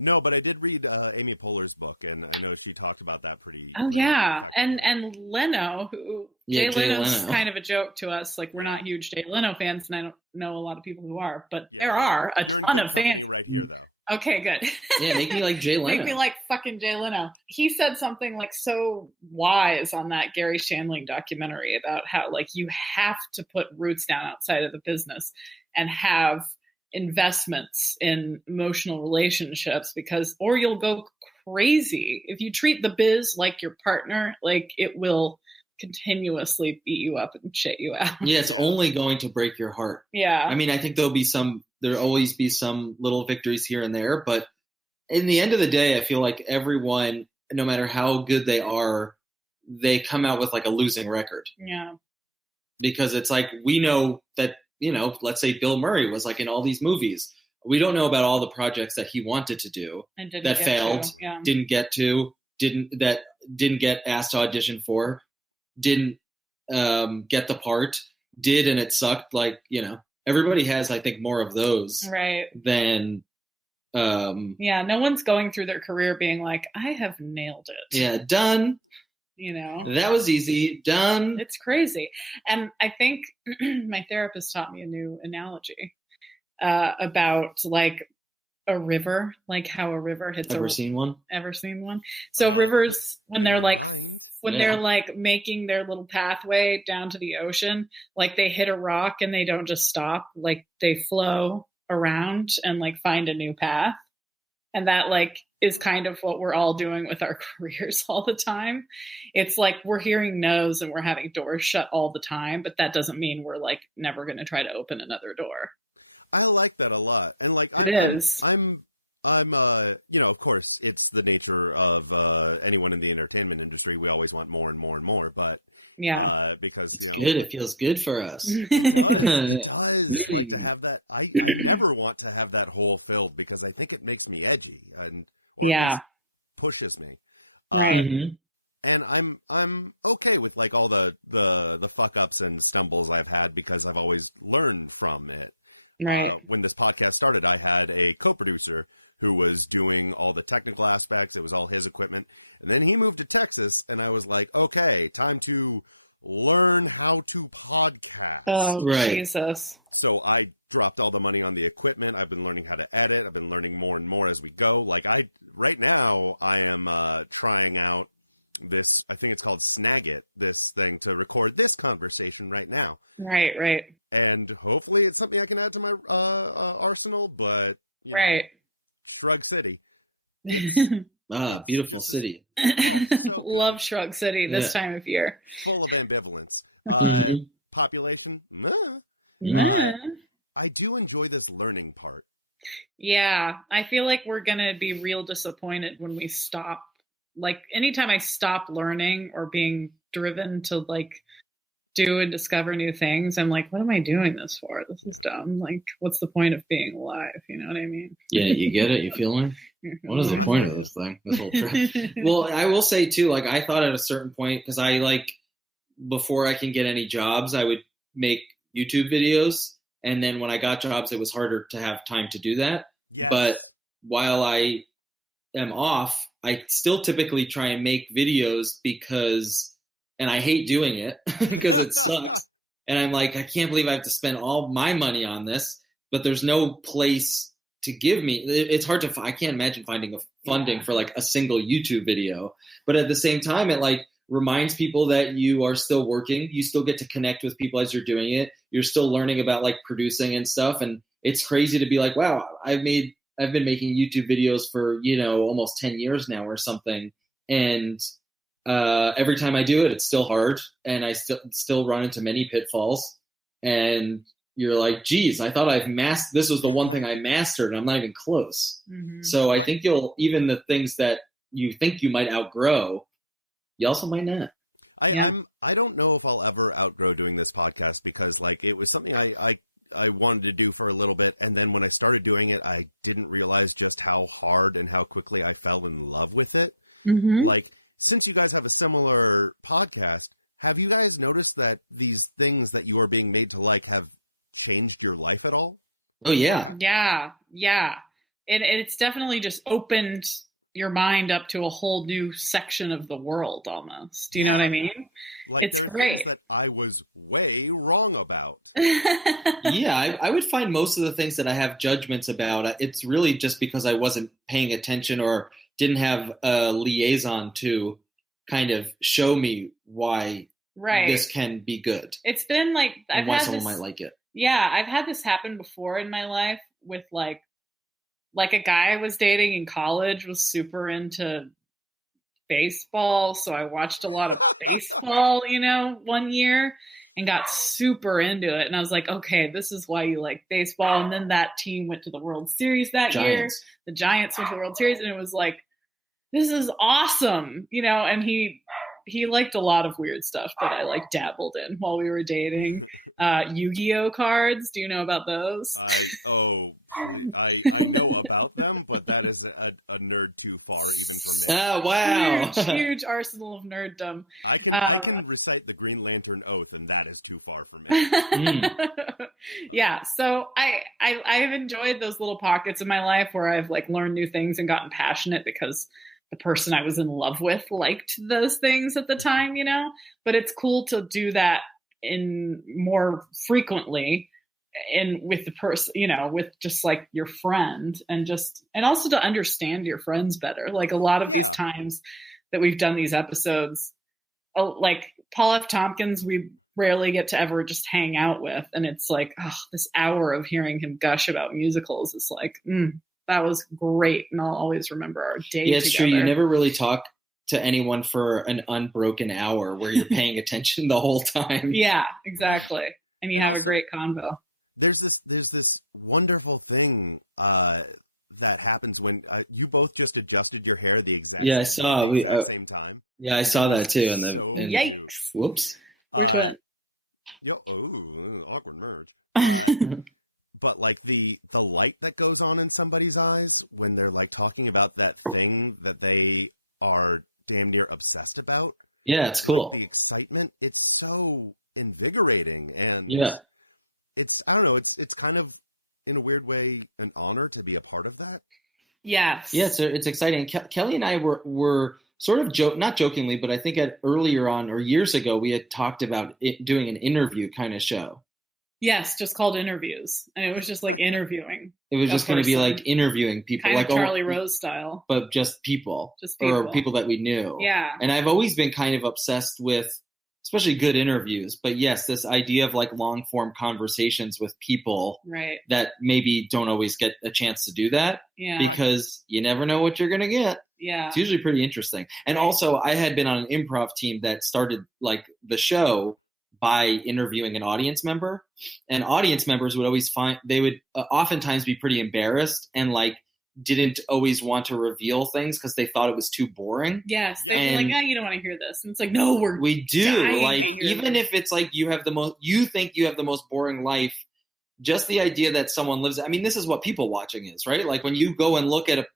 No, but I did read Amy Poehler's book, and I know she talked about that pretty... Oh, yeah. And Leno, who... Yeah, Jay Leno's kind of a joke to us. Like, we're not huge Jay Leno fans, and I don't know a lot of people who are, but there are a ton of fans. Right here, okay, good. Yeah, make me like Jay Leno. Make me like fucking Jay Leno. He said something like so wise on that Gary Shandling documentary about how like you have to put roots down outside of the business and have investments in emotional relationships, because or you'll go crazy if you treat the biz like your partner. Like, it will continuously beat you up and shit you out. Yeah, it's only going to break your heart. Yeah. I mean, I think there'll always be some little victories here and there, but in the end of the day, I feel like everyone, no matter how good they are, they come out with like a losing record. Yeah. Because it's like, we know that, let's say Bill Murray was like in all these movies. We don't know about all the projects that he wanted to do that failed, didn't get asked to audition for, didn't get the part, did and it sucked. Like, everybody has, I think, more of those than. No one's going through their career being like, I have nailed it. Yeah, done. you know? That was easy. Done. It's crazy. And I think my therapist taught me a new analogy about like a river, like how a river hits Ever seen one? Ever seen one? So rivers, when they're like making their little pathway down to the ocean, like they hit a rock and they don't just stop, like they flow around and like find a new path. And that like is kind of what we're all doing with our careers all the time. It's like we're hearing no's and we're having doors shut all the time, but that doesn't mean we're like never going to try to open another door. I like that a lot. And like I'm you know, of course, it's the nature of anyone in the entertainment industry. We always want more and more and more, but yeah, because it's good. It feels good for us. It does. Like to have that. I never want to have that hole filled because I think it makes me edgy and pushes me. Right. And I'm okay with like all the fuck ups and stumbles I've had because I've always learned from it. Right. When this podcast started, I had a co-producer who was doing all the technical aspects. It was all his equipment. And then he moved to Texas, and I was like, okay, time to learn how to podcast. Oh, right. Jesus. So I dropped all the money on the equipment. I've been learning how to edit. I've been learning more and more as we go. Like right now, I am trying out this, I think it's called Snagit, this thing to record this conversation right now. Right. And hopefully it's something I can add to my arsenal, but... Right. Shrug City. Beautiful city. Love Shrug City this time of year. Full of ambivalence. Population? Nah. I do enjoy this learning part. Yeah, I feel like we're going to be real disappointed when we stop. Like, anytime I stop learning or being driven to, like, do and discover new things, I'm like, what am I doing this for? This is dumb. Like, what's the point of being alive? You know what I mean? Yeah, you get it? You feel it? What is the point of this thing? This whole trip? Well, I will say, too, like, I thought at a certain point, because I, like, before I can get any jobs, I would make YouTube videos. And then when I got jobs, it was harder to have time to do that. Yes. But while I am off, I still typically try and make videos because, and I hate doing it because it sucks. And I'm like, I can't believe I have to spend all my money on this, but there's no place to give me. It's hard to, I can't imagine finding a funding for like a single YouTube video. But at the same time, it like reminds people that you are still working. You still get to connect with people as you're doing it. You're still learning about like producing and stuff. And it's crazy to be like, wow, I've been making YouTube videos for, almost 10 years now or something. And every time I do it, it's still hard. And I still run into many pitfalls. And you're like, geez, I thought this was the one thing I mastered. And I'm not even close. Mm-hmm. So I think even the things that you think you might outgrow, you also might not. I don't know if I'll ever outgrow doing this podcast because like it was something I wanted to do for a little bit, and then when I started doing it, I didn't realize just how hard and how quickly I fell in love with it. Mm-hmm. Like, since you guys have a similar podcast, have you guys noticed that these things that you are being made to like have changed your life at all? Oh, yeah. Yeah. It's definitely just opened your mind up to a whole new section of the world almost. Do you know what I mean? Like, it's great. That I was way wrong about. Yeah, I would find most of the things that I have judgments about, it's really just because I wasn't paying attention or didn't have a liaison to kind of show me why this can be good. It's been like, why someone might like it. Yeah, I've had this happen before in my life with like a guy I was dating in college was super into baseball. So I watched a lot of baseball, one year and got super into it. And I was like, okay, this is why you like baseball. And then that team went to the World Series that year. The Giants went to the World Series. And it was like, this is awesome, and he liked a lot of weird stuff that I like dabbled in while we were dating. Yu-Gi-Oh cards. Do you know about those? I know about them, but that is a nerd too far even for me. Oh, wow. Huge arsenal of nerddom. I can recite the Green Lantern Oath, and that is too far for me. Yeah, so I've enjoyed those little pockets in my life where I've like learned new things and gotten passionate because the person I was in love with liked those things at the time, you know, but it's cool to do that in more frequently and with the person, you know, with just like your friend and also to understand your friends better. Like a lot of these times that we've done these episodes, like Paul F. Tompkins, we rarely get to ever just hang out with. And it's like, oh, this hour of hearing him gush about musicals is like, that was great. And I'll always remember our day together. It's true. You never really talk to anyone for an unbroken hour where you're paying attention the whole time. Yeah, exactly. And you have a great convo. There's this wonderful thing that happens when you both just adjusted your hair the exact I saw at the same time. Yeah, I saw that too. Yikes! Whoops. We're twins. Awkward merge. But like the light that goes on in somebody's eyes when they're like talking about that thing that they are damn near obsessed about. Yeah, it's cool. The excitement, it's so invigorating, and it's I don't know, it's kind of in a weird way an honor to be a part of that. Yes. Yeah, it's exciting. Kelly and I were sort of not jokingly, but I think earlier on or years ago we had talked about doing an interview kind of show. Yes, just called interviews, and it was just like interviewing. It was just going to be like interviewing people, kind like of Charlie Rose style, but just people, or people that we knew. Yeah, and I've always been kind of obsessed with, especially good interviews. But yes, this idea of like long form conversations with people, right? That maybe don't always get a chance to do that, because you never know what you're going to get. Yeah, it's usually pretty interesting. And also, I had been on an improv team that started like the show by interviewing an audience member, and audience members would always they would oftentimes be pretty embarrassed and like didn't always want to reveal things because they thought it was too boring. Yes, they'd be like, you don't want to hear this. And it's like, no, we do. Like, even if it's like you think you have the most boring life, just the idea that someone lives, I mean, this is what people watching is, right? Like when you go and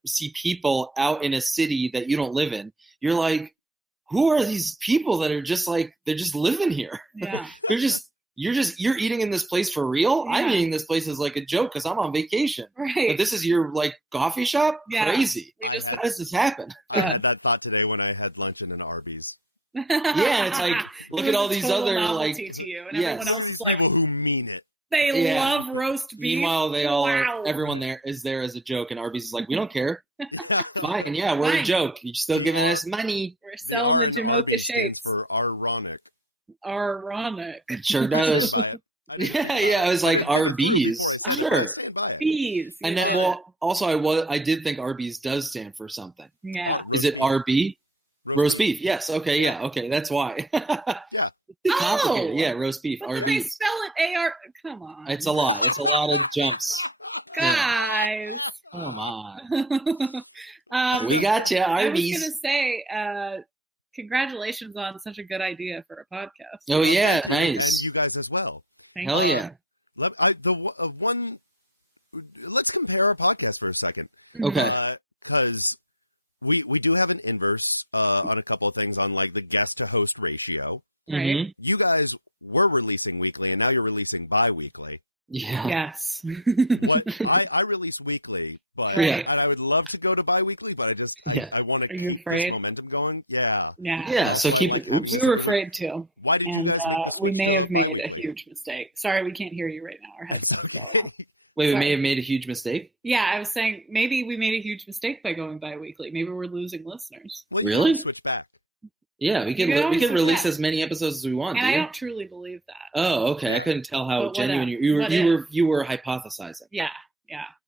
see people out in a city that you don't live in, you're like, who are these people that are just like, they're just living here? Yeah. You're eating in this place for real? Yeah. I'm eating this place as like a joke because I'm on vacation. Right. But this is your like coffee shop? Yeah. Crazy. How does this happen? I had that thought today when I had lunch in an Arby's. Yeah, it's like, look at all these other like to you, and everyone else is like, who mean it. They love roast beef. Meanwhile, everyone there is as a joke, and Arby's is like, we don't care. Fine, yeah, we're a joke. You're still giving us money. We're selling the Jamocha shakes. For ironic. Ironic. It sure does. Yeah. I was like Arby's, sure. Bees. And then, also I did think Arby's does stand for something. Yeah. Is it RB? Roast beef. Yes. Okay. Yeah. Okay. That's why. It's complicated. Yeah. Roast beef. But they spell it AR. Come on. It's a lot. It's a lot of jumps. Guys. Yeah. Come on. We got you. Arby's. I was going to say, congratulations on such a good idea for a podcast. Oh yeah. Nice. And you guys as well. Hell yeah. Let's compare our podcast for a second. Okay. Because we do have an inverse on a couple of things on like the guest to host ratio. Right. Mm-hmm. You guys were releasing weekly, and now you're releasing bi-weekly. Yeah. Yes. I release weekly, but right. and I would love to go to bi-weekly, but I want to keep this momentum going. Yeah. Yeah. So keep it. Oops. We were afraid to, and we may have made a huge mistake. Sorry, we can't hear you right now. Our headsets go off. Wait, we may have made a huge mistake? Yeah, I was saying maybe we made a huge mistake by going bi-weekly. Maybe we're losing listeners. Really? Switch back. Yeah, we could release as many episodes as we want. And I don't truly believe that. Oh, okay. I couldn't tell how genuine you were hypothesizing. Yeah.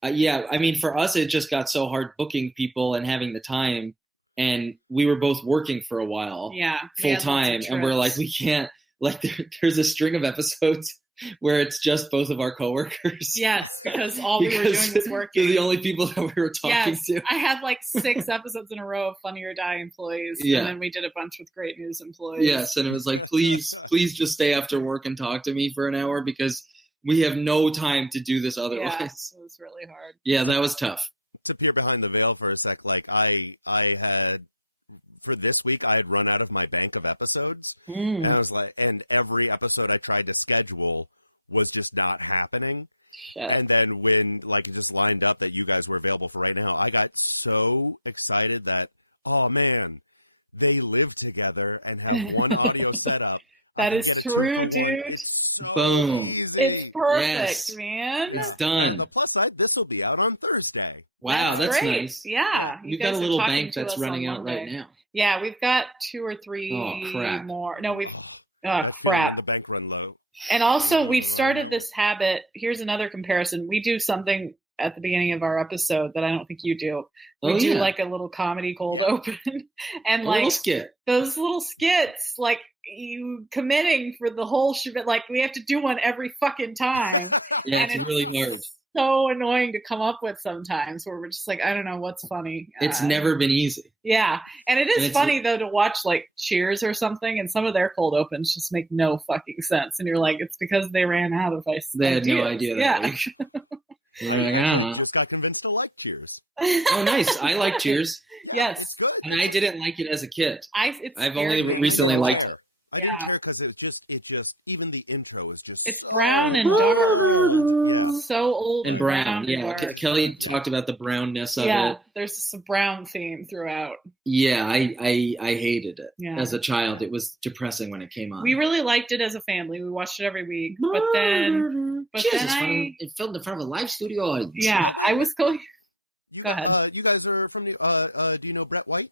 Yeah. I mean, for us, it just got so hard booking people and having the time, and we were both working for a while, full time, and we're like, we can't. Like, there's a string of episodes where it's just both of our coworkers. Yes, because all we were doing was working. They're the only people that we were talking to. I had like 6 episodes in a row of Funny or Die employees, and then we did a bunch with Great News employees. Yes, and it was like, please just stay after work and talk to me for an hour because we have no time to do this otherwise. Yeah, it was really hard. Yeah, that was tough. To peer behind the veil for a sec, like I had, for this week, I had run out of my bank of episodes, and I was like, and every episode I tried to schedule was just not happening. Shit. And then when like it just lined up that you guys were available for right now, I got so excited that oh man, they live together and have one audio setup. That is true, dude. So Boom. easy. It's perfect, Yes. man. It's On done. the plus side, this will be out on Thursday. Wow, that's great. nice. Yeah. We've guys got a are little talking bank to that's us running on out Monday. right now. Yeah, we've got 2 or 3 Oh, crap. more. No, we've I feel crap. The bank run low. And also, we've started this habit. Here's another comparison. We do something at the beginning of our episode that I don't think you do. We do like a little comedy cold open, and a like little skit. those little skits, like you committing for the whole shit. Like we have to do one every fucking time. Yeah, And it's really hard. So annoying to come up with sometimes, where we're just like, I don't know what's funny. It's never been easy. Yeah, and it is And it's- funny though to watch like Cheers or something, and some of their cold opens just make no fucking sense, and you're like, it's because they ran out of ice. They had no idea that Yeah. week. They're like, I don't know. Just got convinced to like Cheers. Oh, nice. I like Cheers, Yes, Good. and I didn't like it as a kid. I've only scared me recently for a liked while. it. I Yeah. didn't care because it just even the intro is just It's brown and dark, Yeah. so old And brown. and Yeah, dark. Kelly talked about the brownness of Yeah, it. there's this brown theme throughout. Yeah, I hated it Yeah. as a child. It was depressing when it came on. We really liked it as a family. We watched it every week, but then Cheers, I- it filmed in front of a live studio audience. yeah, I was going. You, Go ahead. You guys are from the. Do you know Brett White?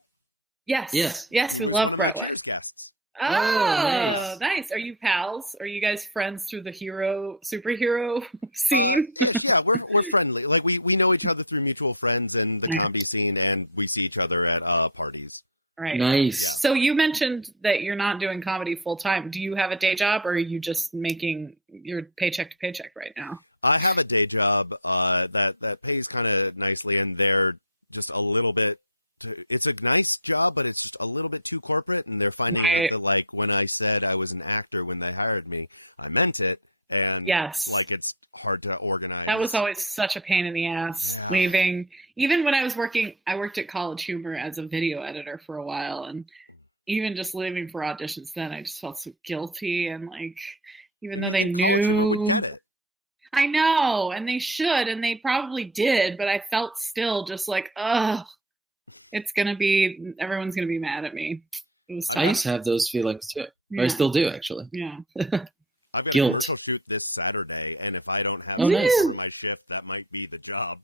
Yes, Yes. yes, we love Brett White. Guests. Oh, nice. nice. Are you pals? Are you guys friends through the superhero scene? Yeah, we're friendly. Like we know each other through mutual friends in the comedy scene, and we see each other at parties. Right. Nice. So you mentioned that you're not doing comedy full time. Do you have a day job, or are you just making your paycheck to paycheck right now? I have a day job that pays kind of nicely, and they're just a little bit. It's a nice job, but it's a little bit too corporate, and they're finding Right. out that, like, when I said I was an actor when they hired me, I meant it, and Yes. like it's hard to organize. That was always such a pain in the ass, Yeah. leaving. Even when I worked at College Humor as a video editor for a while, and even just leaving for auditions then, I just felt so guilty, and like, even though they knew. Get it. I know, and they should, and they probably did, but I felt still just like, ugh, everyone's gonna be mad at me. It was tough. I used to have those feelings too. Yeah. I still do, actually. Yeah. I've got a Guilt. photo shoot this Saturday, and if I don't have Oh, nice. my shift, that might be the job.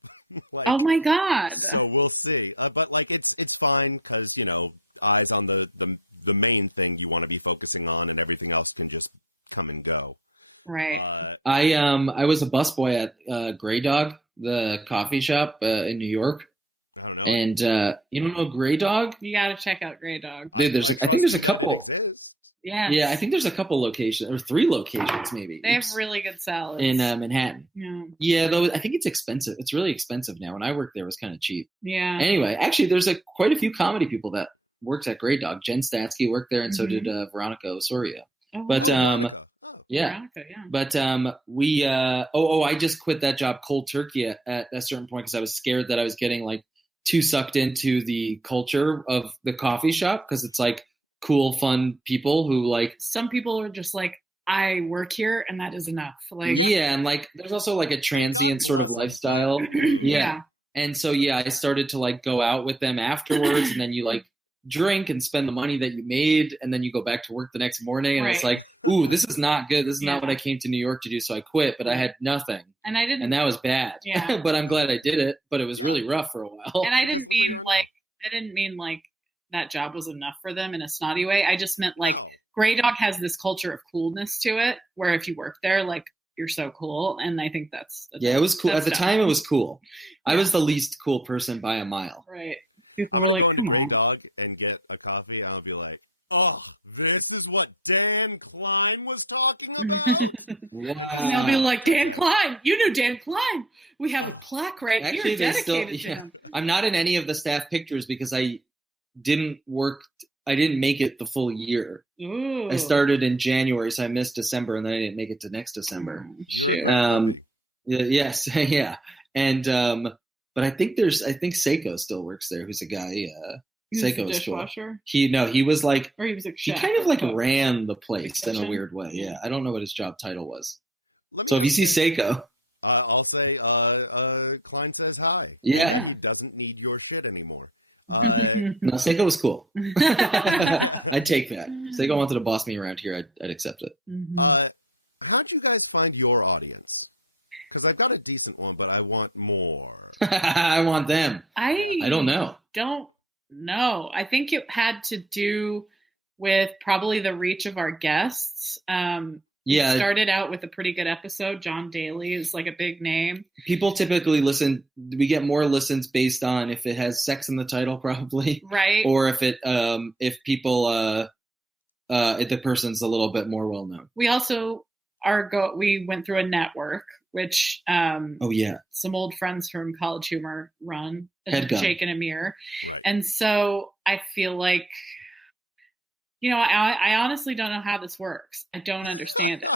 Like, Oh my God. So we'll see. But like it's fine because eyes on the main thing you want to be focusing on, and everything else can just come and go. Right. I was a busboy at Grey Dog, the coffee shop in New York. I don't know. And you don't know Grey Dog? You got to check out Grey Dog. Dude, I think there's a couple. Yes. Yeah, I think there's a couple locations, or 3 locations maybe. They have really good salads. in Manhattan. Yeah. Yeah, though I think it's expensive. It's really expensive now. When I worked there, it was kind of cheap. Yeah. Anyway, actually, there's quite a few comedy people that worked at Grey Dog. Jen Statsky worked there, and so did Veronica Osorio. Oh, But wow. yeah. Veronica, yeah. But we I just quit that job cold turkey at a certain point because I was scared that I was getting like too sucked into the culture of the coffee shop, because it's like cool, fun people who like. Some people are just like, I work here and that is enough. Like, Yeah, and like there's also like a transient sort of lifestyle. yeah. And so I started to like go out with them afterwards, and then you like drink and spend the money that you made, and then you go back to work the next morning, and it's like, ooh, this is not good. This is not what I came to New York to do. So I quit, but I had nothing, And I didn't. and that was bad. Yeah. But I'm glad I did it. But it was really rough for a while. And I didn't mean like that job was enough for them in a snotty way. I just meant like Grey Dog has this culture of coolness to it, where if you work there, like you're so cool. And I think that's it was cool. At the dumb. time, it was cool. I was the least cool person by a mile. Right. People I'm were gonna like, go come to on. Grey Dog and get a coffee, and I'll be like, oh, this is what Dan Klein was talking about? Wow. And they'll be like, Dan Klein, you knew Dan Klein. We have a plaque right Actually, here they still- dedicated to yeah. him. I'm not in any of the staff pictures because I didn't make it the full year. Ooh. I started in January, so I missed December, and then I didn't make it to next December. Oh, shoot. Yes, yeah. And but I think Seiko still works there, who's a guy. He was the Seiko's cool. dishwasher? He was like, Or he was a he chef kind of like or cook? ran the place in a Kitchen? weird way. Yeah, I don't know what his job title was. Let So me- if you see Seiko, I'll say, Klein says hi. yeah. He doesn't need your shit anymore. No, Seiko was cool. I'd take that. Seiko wanted to boss me around here. I'd accept it. How'd you guys find your audience? Because I've got a decent one, but I want more. I want them. I don't know. Don't know. I think it had to do with probably the reach of our guests. Yeah. We started out with a pretty good episode. John Daly is like a big name. People typically listen. We get more listens based on if it has sex in the title, probably. Right. Or if if people, if the person's a little bit more well known. We also we went through a network, which some old friends from College Humor run, Jake and Amir. Right. And so I feel like, I honestly don't know how this works. I don't understand it.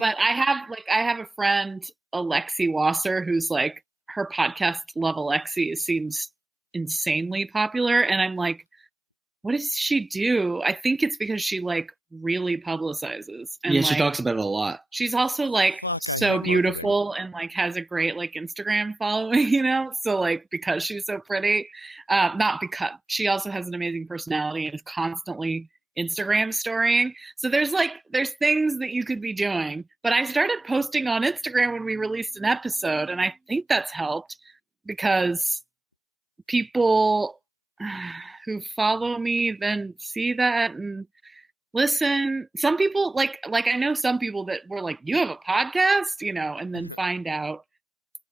But I have a friend, Alexi Wasser, who's like, her podcast Love Alexi seems insanely popular. And I'm like, what does she do? I think it's because she like really publicizes. And she talks about it a lot. She's also like so beautiful and like has a great like Instagram following, so like because she's so pretty, not because she also has an amazing personality and is constantly Instagram storying. So there's things that you could be doing, but I started posting on Instagram when we released an episode. And I think that's helped because people who follow me then see that and listen. Some people like I know some people that were like, you have a podcast, and then find out.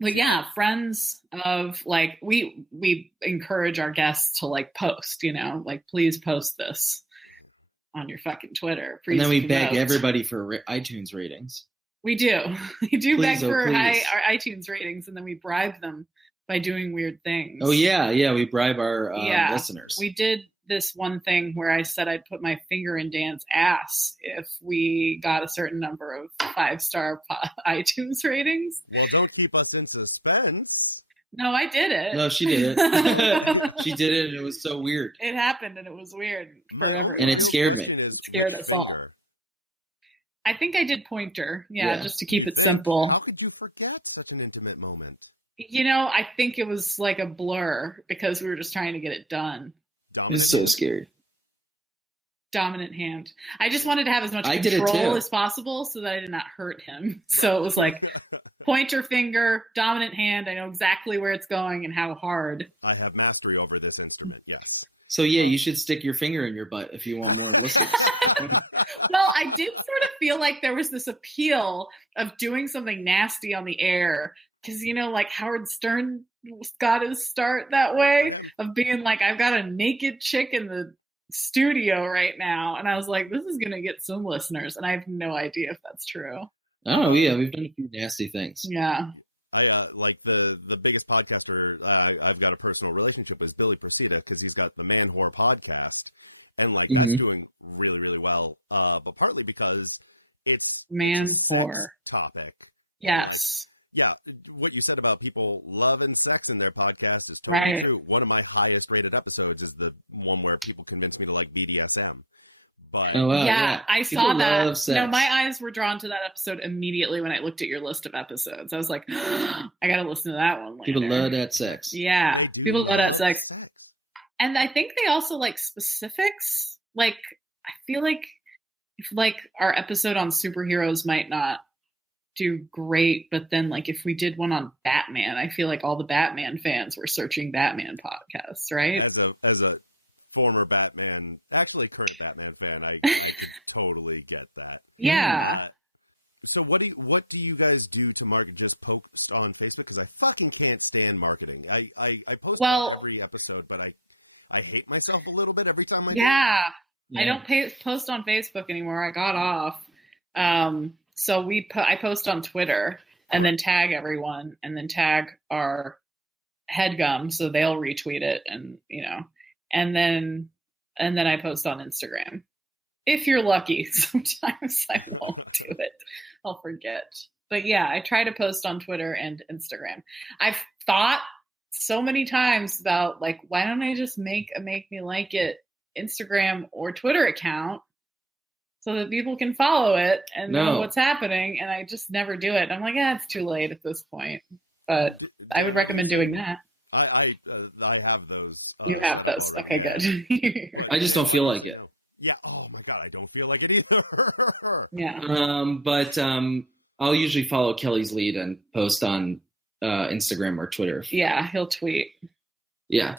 But yeah, friends of like, we encourage our guests to like post, like, please post this on your fucking Twitter. And then we beg everybody for iTunes ratings. We do. We do beg for our iTunes ratings, and then we bribe them by doing weird things. Oh, yeah. Yeah, we bribe our listeners. We did this one thing where I said I'd put my finger in Dan's ass if we got a certain number of 5-star iTunes ratings. Well, don't keep us in suspense. No, I did it. No, she did it. She did it, and it was so weird. It happened, and it was weird for everyone. And it scared me. It scared us all. I think I did pointer, just to keep it simple. How could you forget such an intimate moment? I think it was like a blur because we were just trying to get it done. I was so scared. Dominant hand. I just wanted to have as much control as possible so that I did not hurt him. So it was like pointer finger, dominant hand. I know exactly where it's going and how hard. I have mastery over this instrument, yes. So yeah, you should stick your finger in your butt if you want more listeners. Well, I did sort of feel like there was this appeal of doing something nasty on the air. Because, like Howard Stern got his start that way of being like, I've got a naked chick in the studio right now. And I was like, this is going to get some listeners. And I have no idea if that's true. Oh, yeah. We've done a few nasty things. Yeah. I like the biggest podcaster I've got a personal relationship with is Billy Procida because he's got the Man Whore podcast. And like that's doing really, really well. But partly because it's Man Whore topic. Yes. Yeah, what you said about people loving sex in their podcast is totally true. One of my highest rated episodes is the one where people convinced me to like BDSM. But, oh, wow, yeah, I saw that. No, my eyes were drawn to that episode immediately when I looked at your list of episodes. I was like, I got to listen to that one later. People love that sex. Yeah, people love that sex. And I think they also like specifics. Like, I feel like if like our episode on superheroes might not do great, but then like if we did one on Batman, I feel like all the Batman fans were searching Batman podcasts, right? As a former Batman, actually current Batman fan, I could totally get that. Yeah. So what do you guys do to market? Just post on Facebook? Because I fucking can't stand marketing. I post every episode, but I hate myself a little bit every time I I don't post on Facebook anymore. I got off. So I post on Twitter and then tag everyone and then tag our headgum so they'll retweet it and and then I post on Instagram. If you're lucky, sometimes I won't do it. I'll forget. But yeah, I try to post on Twitter and Instagram. I've thought so many times about like, why don't I just make a Make Me Like It Instagram or Twitter account so that people can follow it and know what's happening. And I just never do it. I'm like, it's too late at this point. But I would recommend doing that. I have those. You have those. Okay, good. I just don't feel like it. Yeah. Oh my God, I don't feel like it either. Yeah. But I'll usually follow Kelly's lead and post on Instagram or Twitter. Yeah, he'll tweet. Yeah.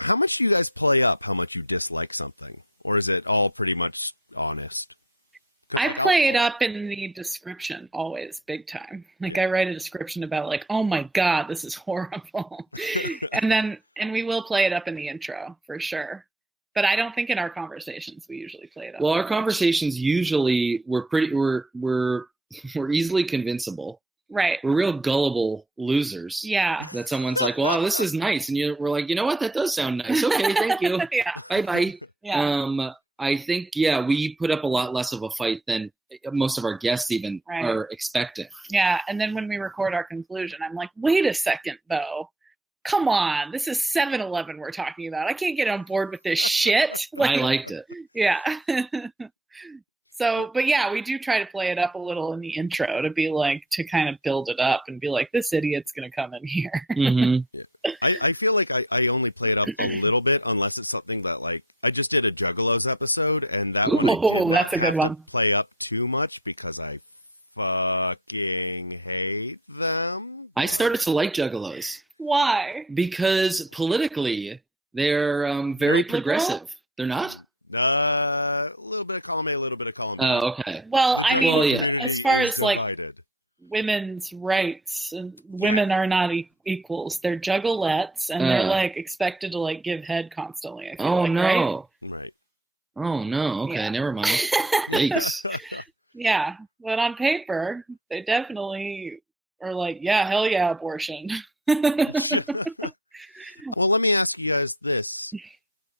How much do you guys play up how much you dislike something? Or is it all pretty much honest? I play it up in the description always, big time. Like I write a description about like, oh my God, this is horrible. and we will play it up in the intro for sure. But I don't think in our conversations we usually play it up. Well, our conversations usually we're easily convinciable. Right. We're real gullible losers. Yeah. That someone's like, "Wow, this is nice," and we're like, "You know what? That does sound nice. Okay, thank you. Yeah. Bye. Yeah. I think we put up a lot less of a fight than most of our guests even are expecting. Yeah, and then when we record our conclusion, I'm like, wait a second though. Come on, this is 7-Eleven we're talking about. I can't get on board with this shit. I liked it. Yeah. So, but yeah, we do try to play it up a little in the intro to be like, to kind of build it up and be like, this idiot's going to come in here. Mm-hmm. I feel like I only play it up a little bit unless it's something that, like, I just did a Juggalos episode, and that that's a good one. Play up too much because I fucking hate them. I started to like Juggalos. Why? Because politically, they're very progressive. Liberal? They're not? A little bit of column A, a little bit of column B. Oh, okay. Well, I mean, Well, yeah. as far as like women's rights, and women are not equals. They're juggalettes, and they're like expected to like give head constantly. I feel no. Right. Oh no. Okay, never mind. Yikes. Yeah, but on paper, they definitely are like, yeah, hell yeah, abortion. Well, let me ask you guys this.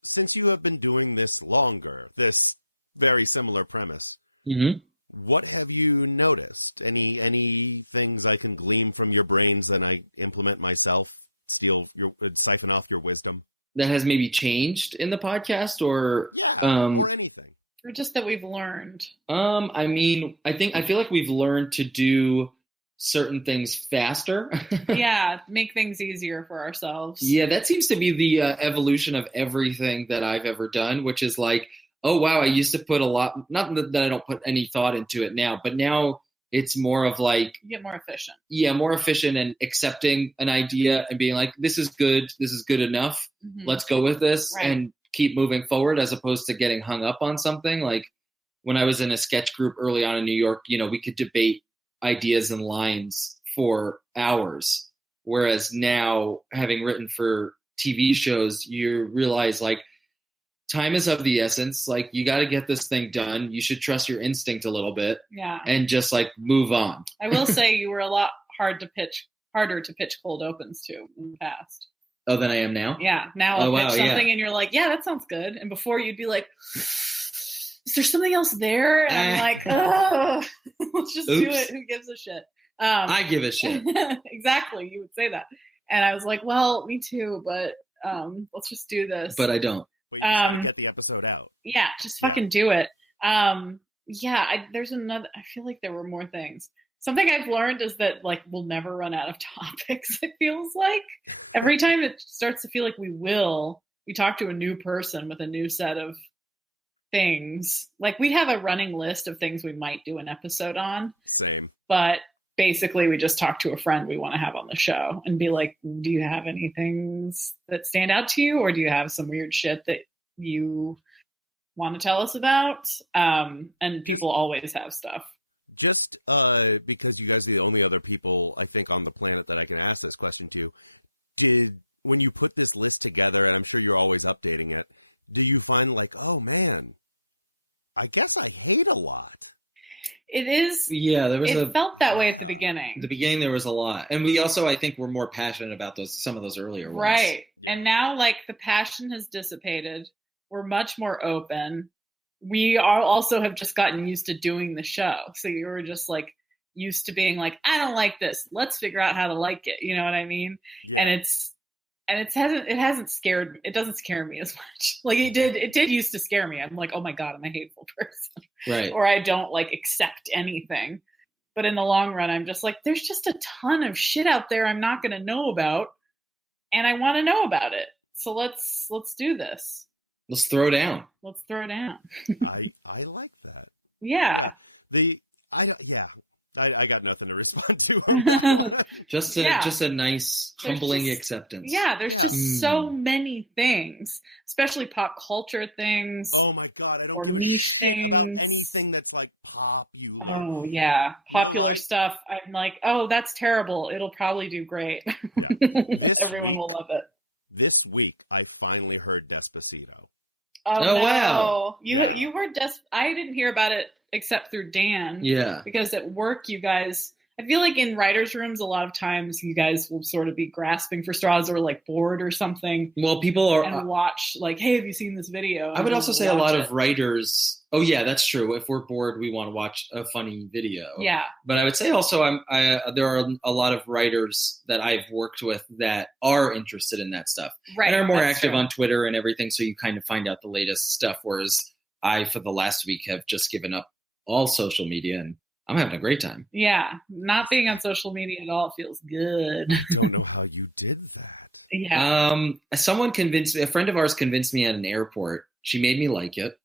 Since you have been doing this longer, this very similar premise, mm-hmm. What have you noticed? Any things I can glean from your brains that I implement myself, siphon off your wisdom? That has maybe changed in the podcast or or anything. Or just that we've learned. I mean, I feel like we've learned to do certain things faster. Yeah, make things easier for ourselves. Yeah, that seems to be the evolution of everything that I've ever done, which is like, oh, wow, I used to put a lot, not that I don't put any thought into it now, but now it's more of like. You get more efficient. Yeah, more efficient and accepting an idea and being like, this is good enough. Mm-hmm. Let's go with this and keep moving forward as opposed to getting hung up on something. Like when I was in a sketch group early on in New York, we could debate ideas and lines for hours. Whereas now, having written for TV shows, you realize like, time is of the essence. Like you got to get this thing done. You should trust your instinct a little bit. Yeah. And just like move on. I will say you were a lot harder to pitch cold opens to in the past. Oh, than I am now? Yeah. Now I'll pitch something and you're like, yeah, that sounds good. And before you'd be like, is there something else there? And I'm like, oh, let's just do it. Who gives a shit? I give a shit. Exactly. You would say that. And I was like, well, me too, but let's just do this. But I don't. Get the episode out. Yeah, just fucking do it. There's another. I feel like there were more things. Something I've learned is that like we'll never run out of topics. It feels like every time it starts to feel like we talk to a new person with a new set of things. Like we have a running list of things we might do an episode on. Same. But basically we just talk to a friend we want to have on the show and be like, do you have any things that stand out to you? Or do you have some weird shit that you want to tell us about? And people always have stuff. Just because you guys are the only other people, I think, on the planet that I can ask this question to, when you put this list together, I'm sure you're always updating it, do you find like, oh man, I guess I hate a lot? It is. Yeah, it felt that way at the beginning. At the beginning, there was a lot. And we also, I think, were more passionate about some of those earlier ones. Right. And now, like, the passion has dissipated. We're much more open. We also have just gotten used to doing the show. So you were just, like, used to being like, I don't like this. Let's figure out how to like it. You know what I mean? Yeah. And it doesn't scare me as much. Like it did used to scare me. I'm like, oh my God, I'm a hateful person. Right. Or I don't like accept anything. But in the long run, I'm just like, there's just a ton of shit out there I'm not going to know about. and I want to know about it. So let's do this. Let's throw down. Let's throw down. I like that. Yeah. I got nothing to respond to. just a nice, humbling acceptance. Yeah, there's just so many things, especially pop culture things. Oh my God, I don't or niche things. About anything that's like popular. Oh yeah, popular stuff. I'm like, oh, that's terrible. It'll probably do great. Yeah. Everyone will love it. This week, I finally heard Despacito. Oh no. Wow! You heard I didn't hear about it except through Dan. Yeah. Because at work, you guys, I feel like in writers' rooms, a lot of times you guys will sort of be grasping for straws or like bored or something. Well, people are and watch like, hey, have you seen this video? I would also say a lot of writers. Oh yeah, that's true. If we're bored, we want to watch a funny video. Yeah. But I would say also, there are a lot of writers that I've worked with that are interested in that stuff, right? And are more active on Twitter and everything. So you kind of find out the latest stuff. Whereas I, for the last week, have just given up all social media, and I'm having a great time. Yeah, not being on social media at all feels good. I don't know how you did that. Yeah. A friend of ours convinced me at an airport. She made me like it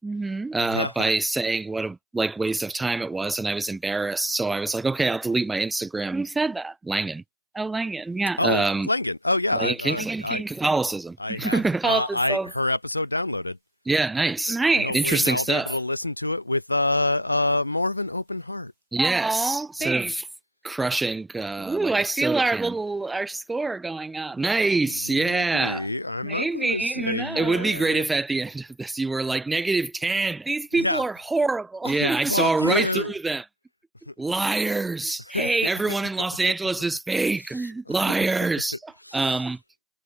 by saying what a waste of time it was, and I was embarrassed. So I was like, okay, I'll delete my Instagram. Who said that? Langan. Oh, Langan, yeah. Langan. Oh, yeah. Langan Kingsley. Catholicism. Her episode downloaded. Yeah, nice. Interesting stuff. We'll listen to it with more of an open heart. Yes. Aww, instead of crushing. Ooh, I feel our score going up. Nice, yeah. Maybe, who knows? It would be great if at the end of this you were like -10. These people are horrible. Yeah, I saw right through them. Liars. Hey, everyone in Los Angeles is fake. Liars.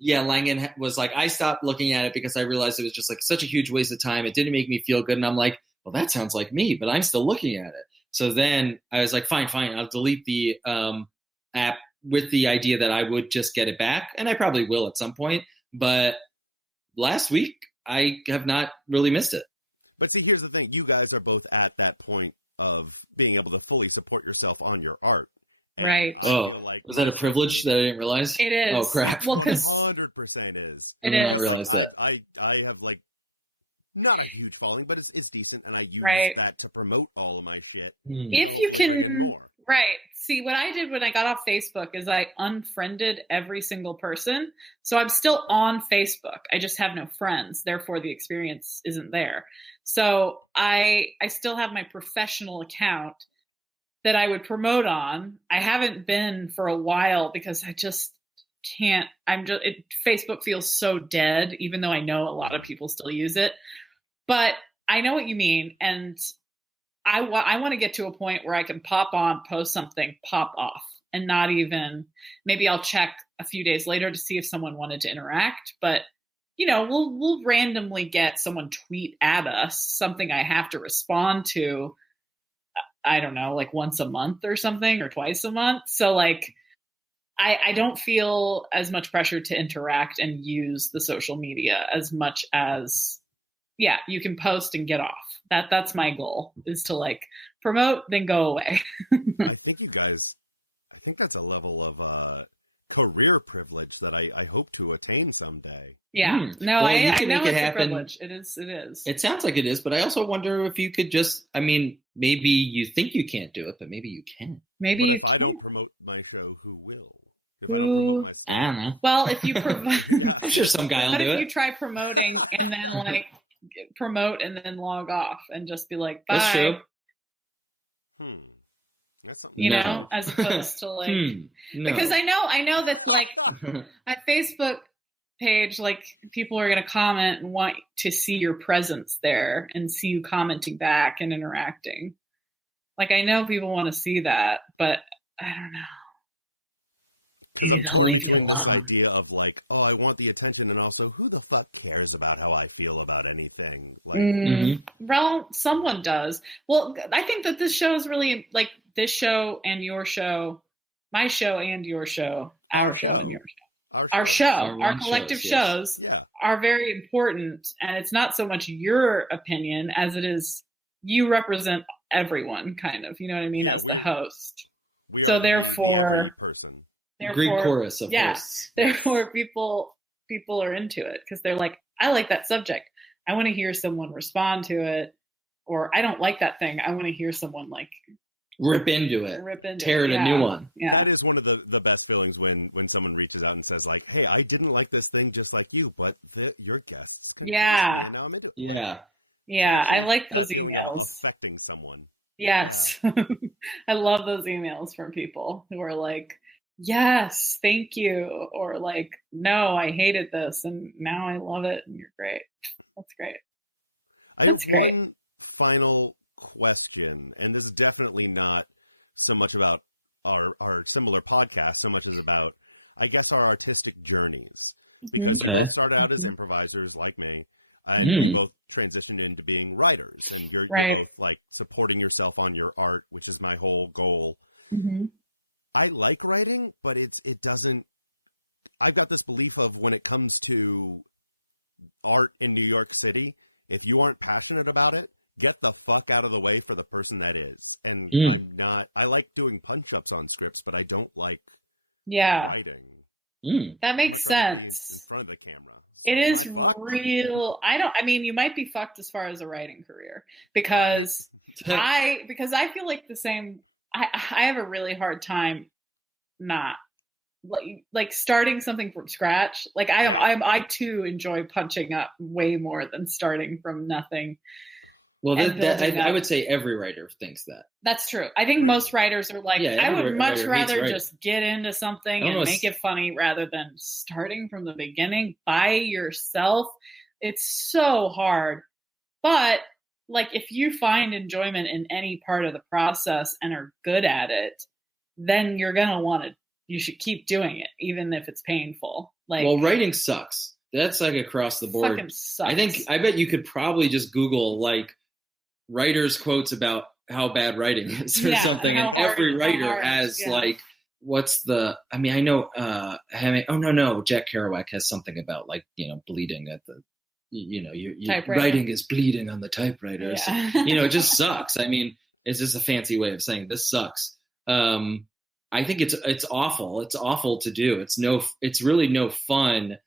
Yeah, Langan was like, I stopped looking at it because I realized it was just like such a huge waste of time. It didn't make me feel good. And I'm like, well, that sounds like me, but I'm still looking at it. So then I was like, fine. I'll delete the app with the idea that I would just get it back. And I probably will at some point. But last week, I have not really missed it. But see, here's the thing. You guys are both at that point of being able to fully support yourself on your art. Right. Oh, was that a privilege that I didn't realize? It is. Oh, crap. Well, because 100% is. I did not realize that. I have like not a huge following, but it's decent, and I use that to promote all of my shit. If you can, right. See, what I did when I got off Facebook is I unfriended every single person. So I'm still on Facebook. I just have no friends. Therefore, the experience isn't there. So I still have my professional account that I would promote on. I haven't been for a while because I just can't. Facebook feels so dead, even though I know a lot of people still use it. But I know what you mean, and I want to get to a point where I can pop on, post something, pop off, and not even. Maybe I'll check a few days later to see if someone wanted to interact. But we'll randomly get someone tweet at us something I have to respond to. I don't know, like once a month or something, or twice a month. So like, I don't feel as much pressure to interact and use the social media as much as, you can post and get off. That's my goal, is to like promote, then go away. I think that's a level of career privilege that I hope to attain someday. Yeah. No, well, I know it's happen. A privilege. It is. It sounds like it is, but I also wonder if you could just, maybe you think you can't do it, but maybe you can. Maybe you can. If I don't promote my show, who will? I don't know. Well, if you I'm sure some guy will do it. What if you try promoting and then like promote and then log off and just be like, bye. That's true. As opposed to like, because I know that like a Facebook page, like people are going to comment and want to see your presence there and see you commenting back and interacting. Like, I know people want to see that, but I don't know. Maybe they'll leave you alone. Idea of like, oh, I want the attention, and also, who the fuck cares about how I feel about anything? Like, Well, someone does. Well, I think that this show is really like this show and your show, my show and your show, our show and your show. Our collective shows are very important, and it's not so much your opinion as it is you represent everyone, kind of. You know what I mean? As the host, so therefore, Greek chorus of yeah, hosts. Therefore, people are into it because they're like, I like that subject. I want to hear someone respond to it, or I don't like that thing. I want to hear someone like rip into it, tear it a new one. Yeah, it is one of the best feelings when someone reaches out and says like, "Hey, I didn't like this thing just like you, but your guests." Yeah. Now I'm into it. Yeah. Yeah, I like those emails. Affecting someone. Yes. I love those emails from people who are like, yes, thank you. Or like, no, I hated this and now I love it and you're great. That's great. That's great. One final question, and this is definitely not so much about our similar podcast, so much as about, I guess, our artistic journeys. Because we started out as improvisers like me, and we both transitioned into being writers, and you're both like supporting yourself on your art, which is my whole goal. Mm-hmm. I like writing, but it doesn't. I've got this belief of when it comes to art in New York City, if you aren't passionate about it, get the fuck out of the way for the person that is. And I like doing punch-ups on scripts, but I don't like writing. That makes sense. In front of the camera. It is real. You might be fucked as far as a writing career because I feel like the same. I have a really hard time not like starting something from scratch. Like I too enjoy punching up way more than starting from nothing. Well, I would say every writer thinks that. That's true. I think most writers are like, I would much rather just get into something and make it funny rather than starting from the beginning by yourself. It's so hard. But like, if you find enjoyment in any part of the process and are good at it, then you're going to you should keep doing it, even if it's painful. Like, well, writing sucks. That's like across the board. Fucking sucks. I bet you could probably just Google like writers' quotes about how bad writing is or something, and every writer has like, what's the? I mean, I know. Jack Kerouac has something about like bleeding at the. Your writing is bleeding on the typewriter. Yeah. So, it just sucks. I mean, it's just a fancy way of saying this sucks. I think it's awful. It's awful to do. It's really no fun,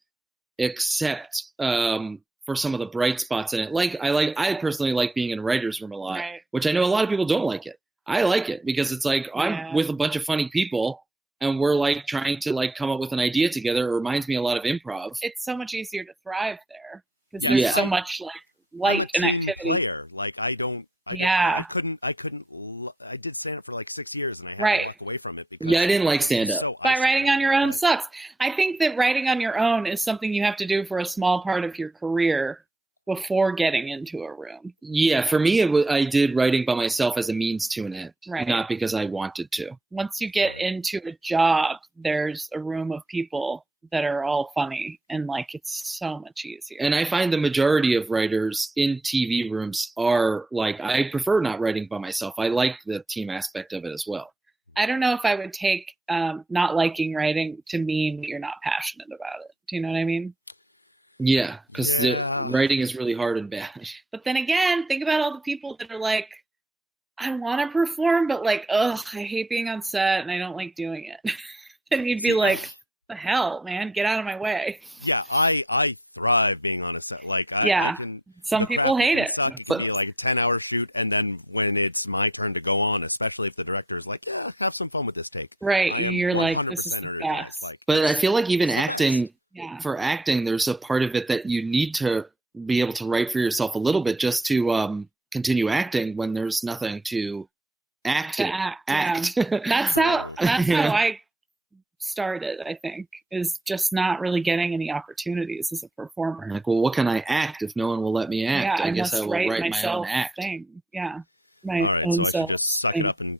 except for some of the bright spots in it. I personally like being in a writer's room a lot, which I know a lot of people don't like it. I like it because it's like I'm with a bunch of funny people and we're like trying to like come up with an idea together. It reminds me a lot of improv. It's so much easier to thrive there because there's so much like light and activity. Like I did stand up for like 6 years and I had to walk away from it. I didn't like stand up. By writing on your own sucks. I think that writing on your own is something you have to do for a small part of your career before getting into a room. Yeah, for me, I did writing by myself as a means to an end, not because I wanted to. Once you get into a job, there's a room of people that are all funny, and like it's so much easier. And I find the majority of writers in TV rooms are like, I prefer not writing by myself. I like the team aspect of it as well. I don't know if I would take not liking writing to mean that you're not passionate about it. Do you know what I mean? Yeah, because the writing is really hard and bad. But then again, think about all the people that are like, I want to perform, but like, I hate being on set and I don't like doing it. And you'd be like, the hell, man, get out of my way. Yeah, I thrive being on a set. Like, some people hate it. But like a 10-hour shoot, and then when it's my turn to go on, especially if the director is like, yeah, have some fun with this take. Right, you're like, this is the best. But I feel like even acting, for acting, there's a part of it that you need to be able to write for yourself a little bit just to continue acting when there's nothing to act. Yeah. That's how I started, I think, is just not really getting any opportunities as a performer. Like, well, what can I act if no one will let me act? I guess I will write my own act. My own self. Just suck it up and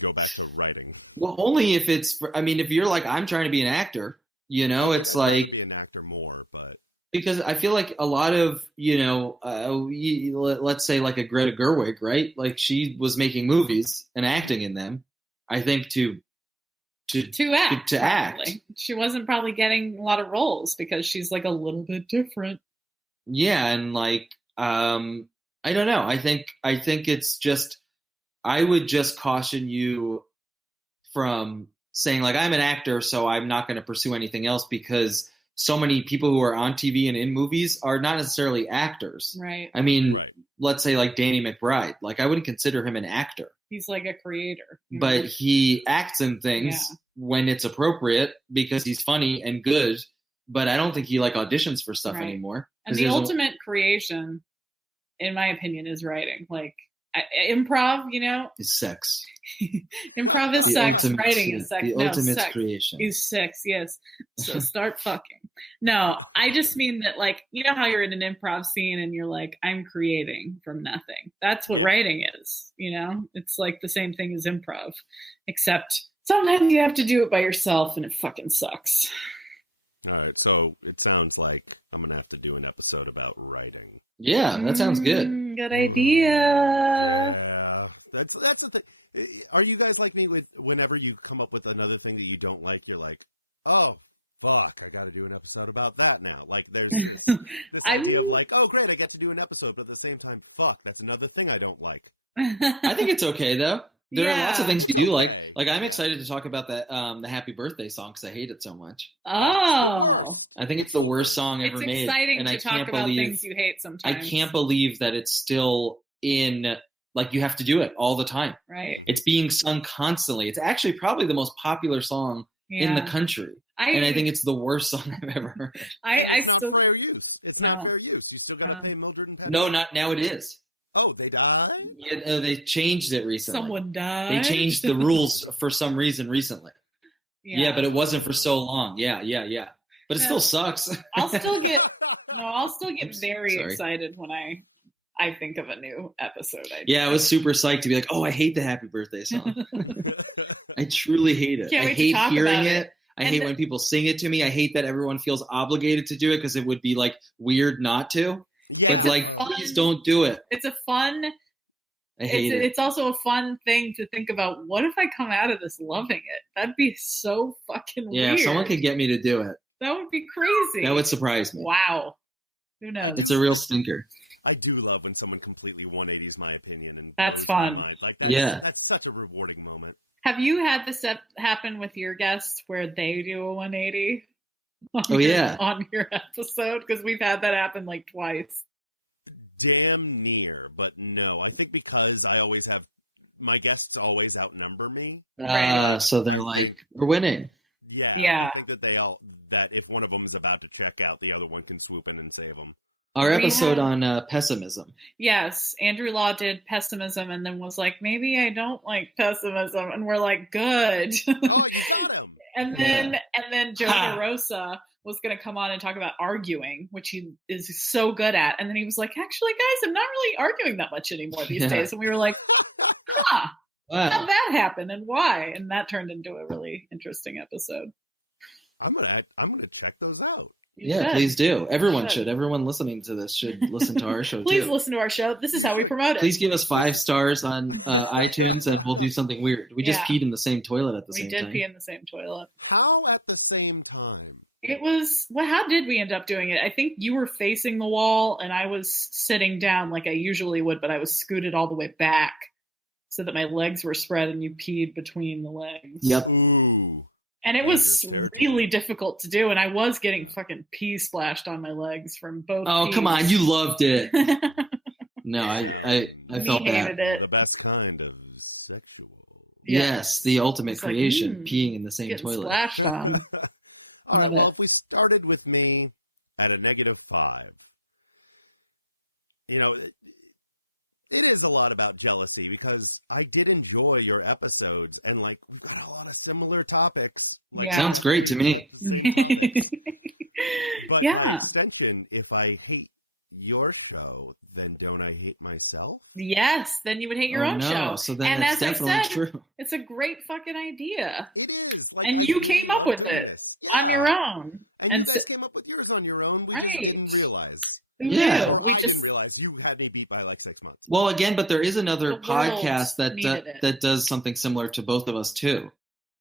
go back to writing. Well, only if it's, if you're like, I'm trying to be an actor, it's like. Be an actor more, but. Because I feel like a lot of, let's say like a Greta Gerwig, right? Like she was making movies and acting in them, I think to act. She wasn't probably getting a lot of roles because she's like a little bit different. Yeah, and like I don't know. I think it's just I would just caution you from saying like, I'm an actor, so I'm not going to pursue anything else, because so many people who are on TV and in movies are not necessarily actors. Right. I mean, let's say like Danny McBride. Like, I wouldn't consider him an actor. He's like a creator. But he acts in things when it's appropriate because he's funny and good. But I don't think he like auditions for stuff anymore. And the ultimate creation, in my opinion, is writing. Like improv, is sex. Improv is sex. Writing is sex. The ultimate creation is sex. Yes. So start fucking. No, I just mean that, like, how you're in an improv scene and you're like, I'm creating from nothing. That's what writing is. It's like the same thing as improv, except sometimes you have to do it by yourself and it fucking sucks. All right, so it sounds like I'm going to have to do an episode about writing. Yeah, that sounds good. Good idea. Yeah, that's the thing. Are you guys like me with whenever you come up with another thing that you don't like, you're like, oh, fuck, I got to do an episode about that now. Like, there's this idea of like, oh, great, I get to do an episode, but at the same time, fuck, that's another thing I don't like. I think it's okay, though. There are lots of things you do like. Like, I'm excited to talk about that the Happy Birthday song because I hate it so much. Oh. I think it's the worst song ever made. It's exciting to talk about things you hate sometimes. I can't believe that it's still in, like, you have to do it all the time. Right. It's being sung constantly. It's actually probably the most popular song in the country. And I think it's the worst song I've ever heard. It's not fair use. It's not fair use. You still got to pay Mildred and Penny. No, not now it is. Oh, they died? Yeah, they changed it recently. Someone died? They changed the rules for some reason recently. Yeah, but it wasn't for so long. Yeah. But it still sucks. I'll still get very excited when I think of a new episode. I was super psyched to be like, oh, I hate the Happy Birthday song. I truly hate it. I hate hearing it. I hate when people sing it to me. I hate that everyone feels obligated to do it because it would be like weird not to. Yeah, but like, please don't do it. It's a fun. I hate it. It's also a fun thing to think about. What if I come out of this loving it? That'd be so fucking weird. Yeah, if someone could get me to do it. That would be crazy. That would surprise me. Wow. Who knows? It's a real stinker. I do love when someone completely 180s my opinion. And that's fun. Like, that's such a rewarding moment. Have you had this happen with your guests where they do a 180? On your episode? Because we've had that happen like twice. Damn near, but no. I think because I always have my guests always outnumber me. So they're like, we're winning. Yeah. I think that if one of them is about to check out, the other one can swoop in and save them. Our episode on pessimism. Yes, Andrew Law did pessimism and then was like, maybe I don't like pessimism, and we're like, good. Oh, you got him. and then Joe DeRosa was going to come on and talk about arguing, which he is so good at. And then he was like, actually, guys, I'm not really arguing that much anymore these days. And we were like, how'd that happen and why? And that turned into a really interesting episode. I'm gonna check those out. Please do. Everyone should. Everyone listening to this should listen to our show too. Please listen to our show. This is how we promote it. Please give us 5 stars on iTunes and we'll do something weird. We just peed in the same toilet at the same time. We did pee in the same toilet. How at the same time? It was, how did we end up doing it? I think you were facing the wall and I was sitting down like I usually would, but I was scooted all the way back so that my legs were spread and you peed between the legs. Yep. Ooh. And it was really difficult to do, and I was getting fucking pee splashed on my legs from both. Oh, pees. Come on, you loved it. No, I felt hated it. The best kind of sexual. Yes, the ultimate creation, peeing in the same getting toilet. Splashed on. Love it. Well, if we started with me at a -5, it is a lot about jealousy because I did enjoy your episodes and like we've got a lot of similar topics. Like, sounds great to me. But by extension, if I hate your show, then don't I hate myself? Yes, then you would hate your own show. So then that's definitely true. It's a great fucking idea. It is. Like, and you came up with it on your own. And you guys came up with yours on your own. We didn't realize. We didn't realize you had me beat by like 6 months. Well, again, but there is another podcast that does something similar to both of us too.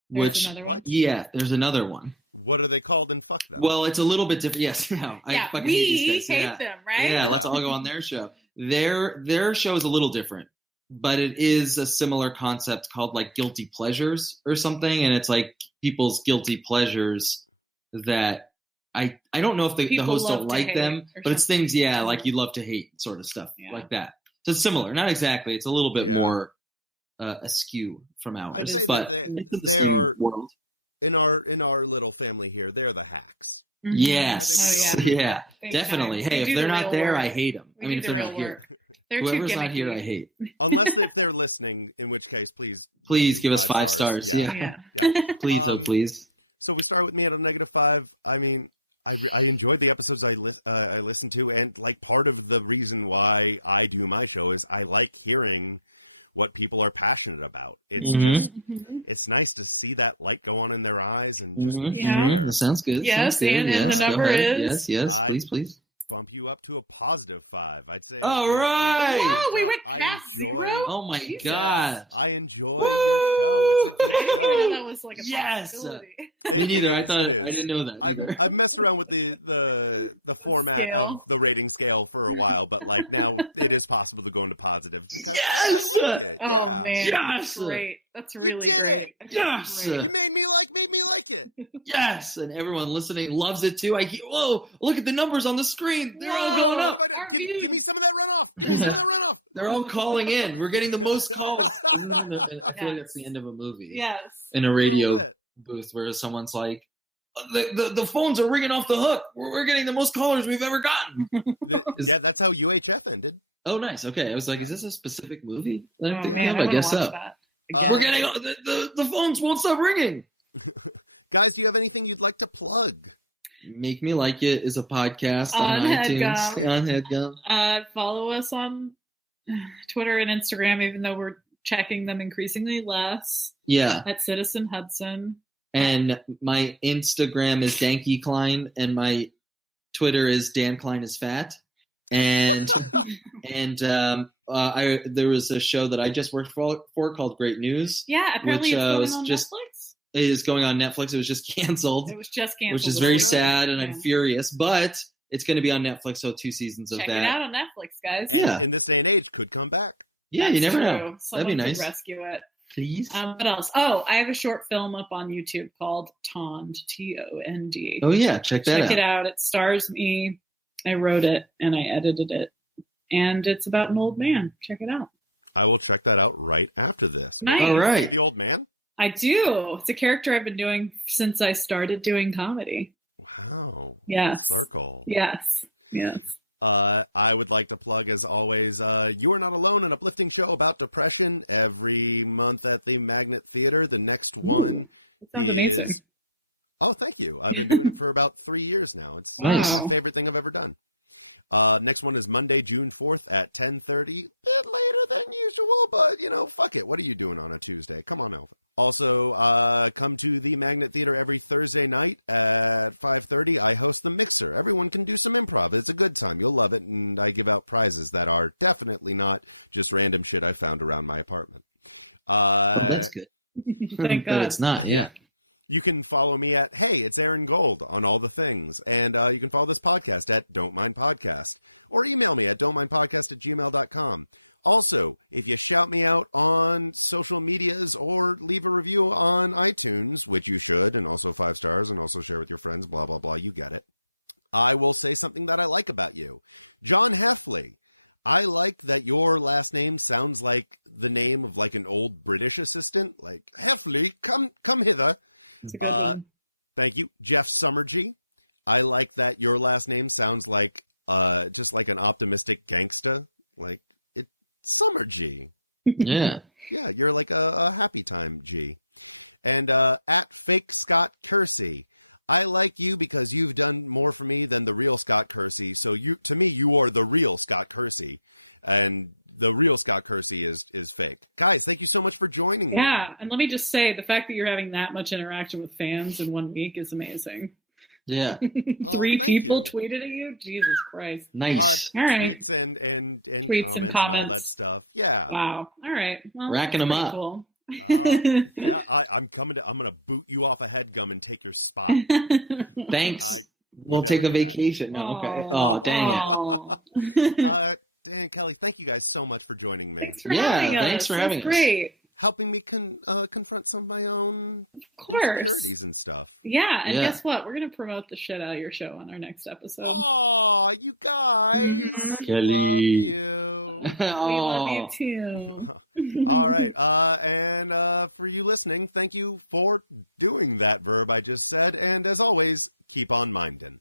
There's another one? Yeah, there's another one. What are they called in fuck them? Well, it's a little bit different. Yes, no, I fucking hate these guys. Hate them, right? Yeah, let's all go on their show. Their show is a little different. but it is a similar concept called like guilty pleasures or something. And it's like people's guilty pleasures that I don't know if the hosts don't like them, but it's things, like you love to hate sort of stuff like that. So it's similar, not exactly. It's a little bit more askew from ours, but it's in the same world. In our little family here, they're the hacks. Mm-hmm. Yes. Oh, yeah. Definitely. Hey, if they're not there, I hate them. I mean, if they're not here. Whoever's not here, I hate. Unless if they're listening, in which case, please give us 5 stars. Yeah. Please, oh please. So we start with me at a -5. I mean, I enjoyed the episodes I listened to, and like part of the reason why I do my show is I like hearing what people are passionate about. It's nice to see that light go on in their eyes. And That sounds good. Yes, and the number is? Yes, please. Bump you up to a +5, I'd say. All right. Whoa, we went past 0? Oh my God. I enjoy. Woo! I didn't even know that was like a possibility. Me neither. I didn't know that either. I messed around with the format scale. of the rating scale for a while, but like now it is possible to go into positive. Yes. Oh man. Yes. That's great. That's really great. Yes. It made me like it. Yes, and everyone listening loves it too. Whoa! Look at the numbers on the screen. They're all going up. Give me some of that runoff. They're all calling in. We're getting the most calls. Isn't that I feel like that's the end of a movie. Yes. In a radio booth where someone's like, the phones are ringing off the hook. We're getting the most callers we've ever gotten. Yeah, that's how UHF ended. Oh, nice. Okay, I was like, is this a specific movie? I guess so. We're getting the phones won't stop ringing. Guys, do you have anything you'd like to plug? Make Me Like It is a podcast on iTunes. On HeadGum. Follow us on Twitter and Instagram, even though we're checking them increasingly less. Yeah. At Citizen Hudson. And my Instagram is Danky Klein, and my Twitter is Dan Klein is Fat. And there was a show that I just worked for called Great News. Yeah, apparently it's going on Netflix. It is going on Netflix. It was just canceled. Which is very sad, and I'm furious. But it's going to be on Netflix, so 2 seasons of that. Check it out on Netflix, guys. Yeah. In this day and age, could come back. Yeah, you never know. Someone That'd be nice. Could rescue it. Please. What else? Oh, I have a short film up on YouTube called Tond, Tond. Oh, yeah. Check that out. Check it out. It stars me. I wrote it, and I edited it. And it's about an old man. Check it out. I will check that out right after this. Nice. All right. The old man? I do. It's a character I've been doing since I started doing comedy. Wow. Yes. Circle. Yes. I would like to plug, as always, You Are Not Alone, an uplifting show about depression every month at the Magnet Theater. The next one. That sounds amazing. Oh, thank you. I've been doing it for about 3 years now. It's my favorite thing I've ever done. Next one is Monday, June 4th at 10:30. Bit later than usual, but, fuck it. What are you doing on a Tuesday? Come on out. Also, come to the Magnet Theater every Thursday night at 5:30. I host the Mixer. Everyone can do some improv. It's a good time. You'll love it, and I give out prizes that are definitely not just random shit I found around my apartment. That's good. Thank God. But it's not, yeah. You can follow me at, hey, it's Aaron Gold on all the things. And you can follow this podcast at Don't Mind Podcast. Or email me at don'tmindpodcast@gmail.com. Also, if you shout me out on social medias or leave a review on iTunes, which you should, and also 5 stars, and also share with your friends, blah, blah, blah, you get it, I will say something that I like about you. John Heffley, I like that your last name sounds like the name of like an old British assistant, like, Heffley, come hither. It's a good one. Thank you. Jeff Summergy. I like that your last name sounds like just like an optimistic gangsta. Like, it's Summergy. Yeah. Yeah, you're like a happy time G. And at Fake Scott Kersey. I like you because you've done more for me than the real Scott Kersey. So to me, you are the real Scott Kersey. And the real Scott Kersey is fake. Kai, thank you so much for joining me. Yeah, and let me just say, the fact that you're having that much interaction with fans in 1 week is amazing. Yeah. 3 people tweeted at you? Jesus Christ. Nice. All right. And tweets and comments. Stuff. Yeah. Wow. All right. Well, racking them up. Cool. I'm going to boot you off a HeadGum and take your spot. Thanks. We'll take a vacation. No, okay. Oh, dang it. and Kelly, thank you guys so much for joining me. Thanks for having us. Thanks for having us. Great. Helping me confront some of my own insecurities and stuff. Yeah, and guess what? We're going to promote the shit out of your show on our next episode. Oh, you guys. Kelly. We love you too. All right. And for you listening, thank you for doing that verb I just said. And as always, keep on minding.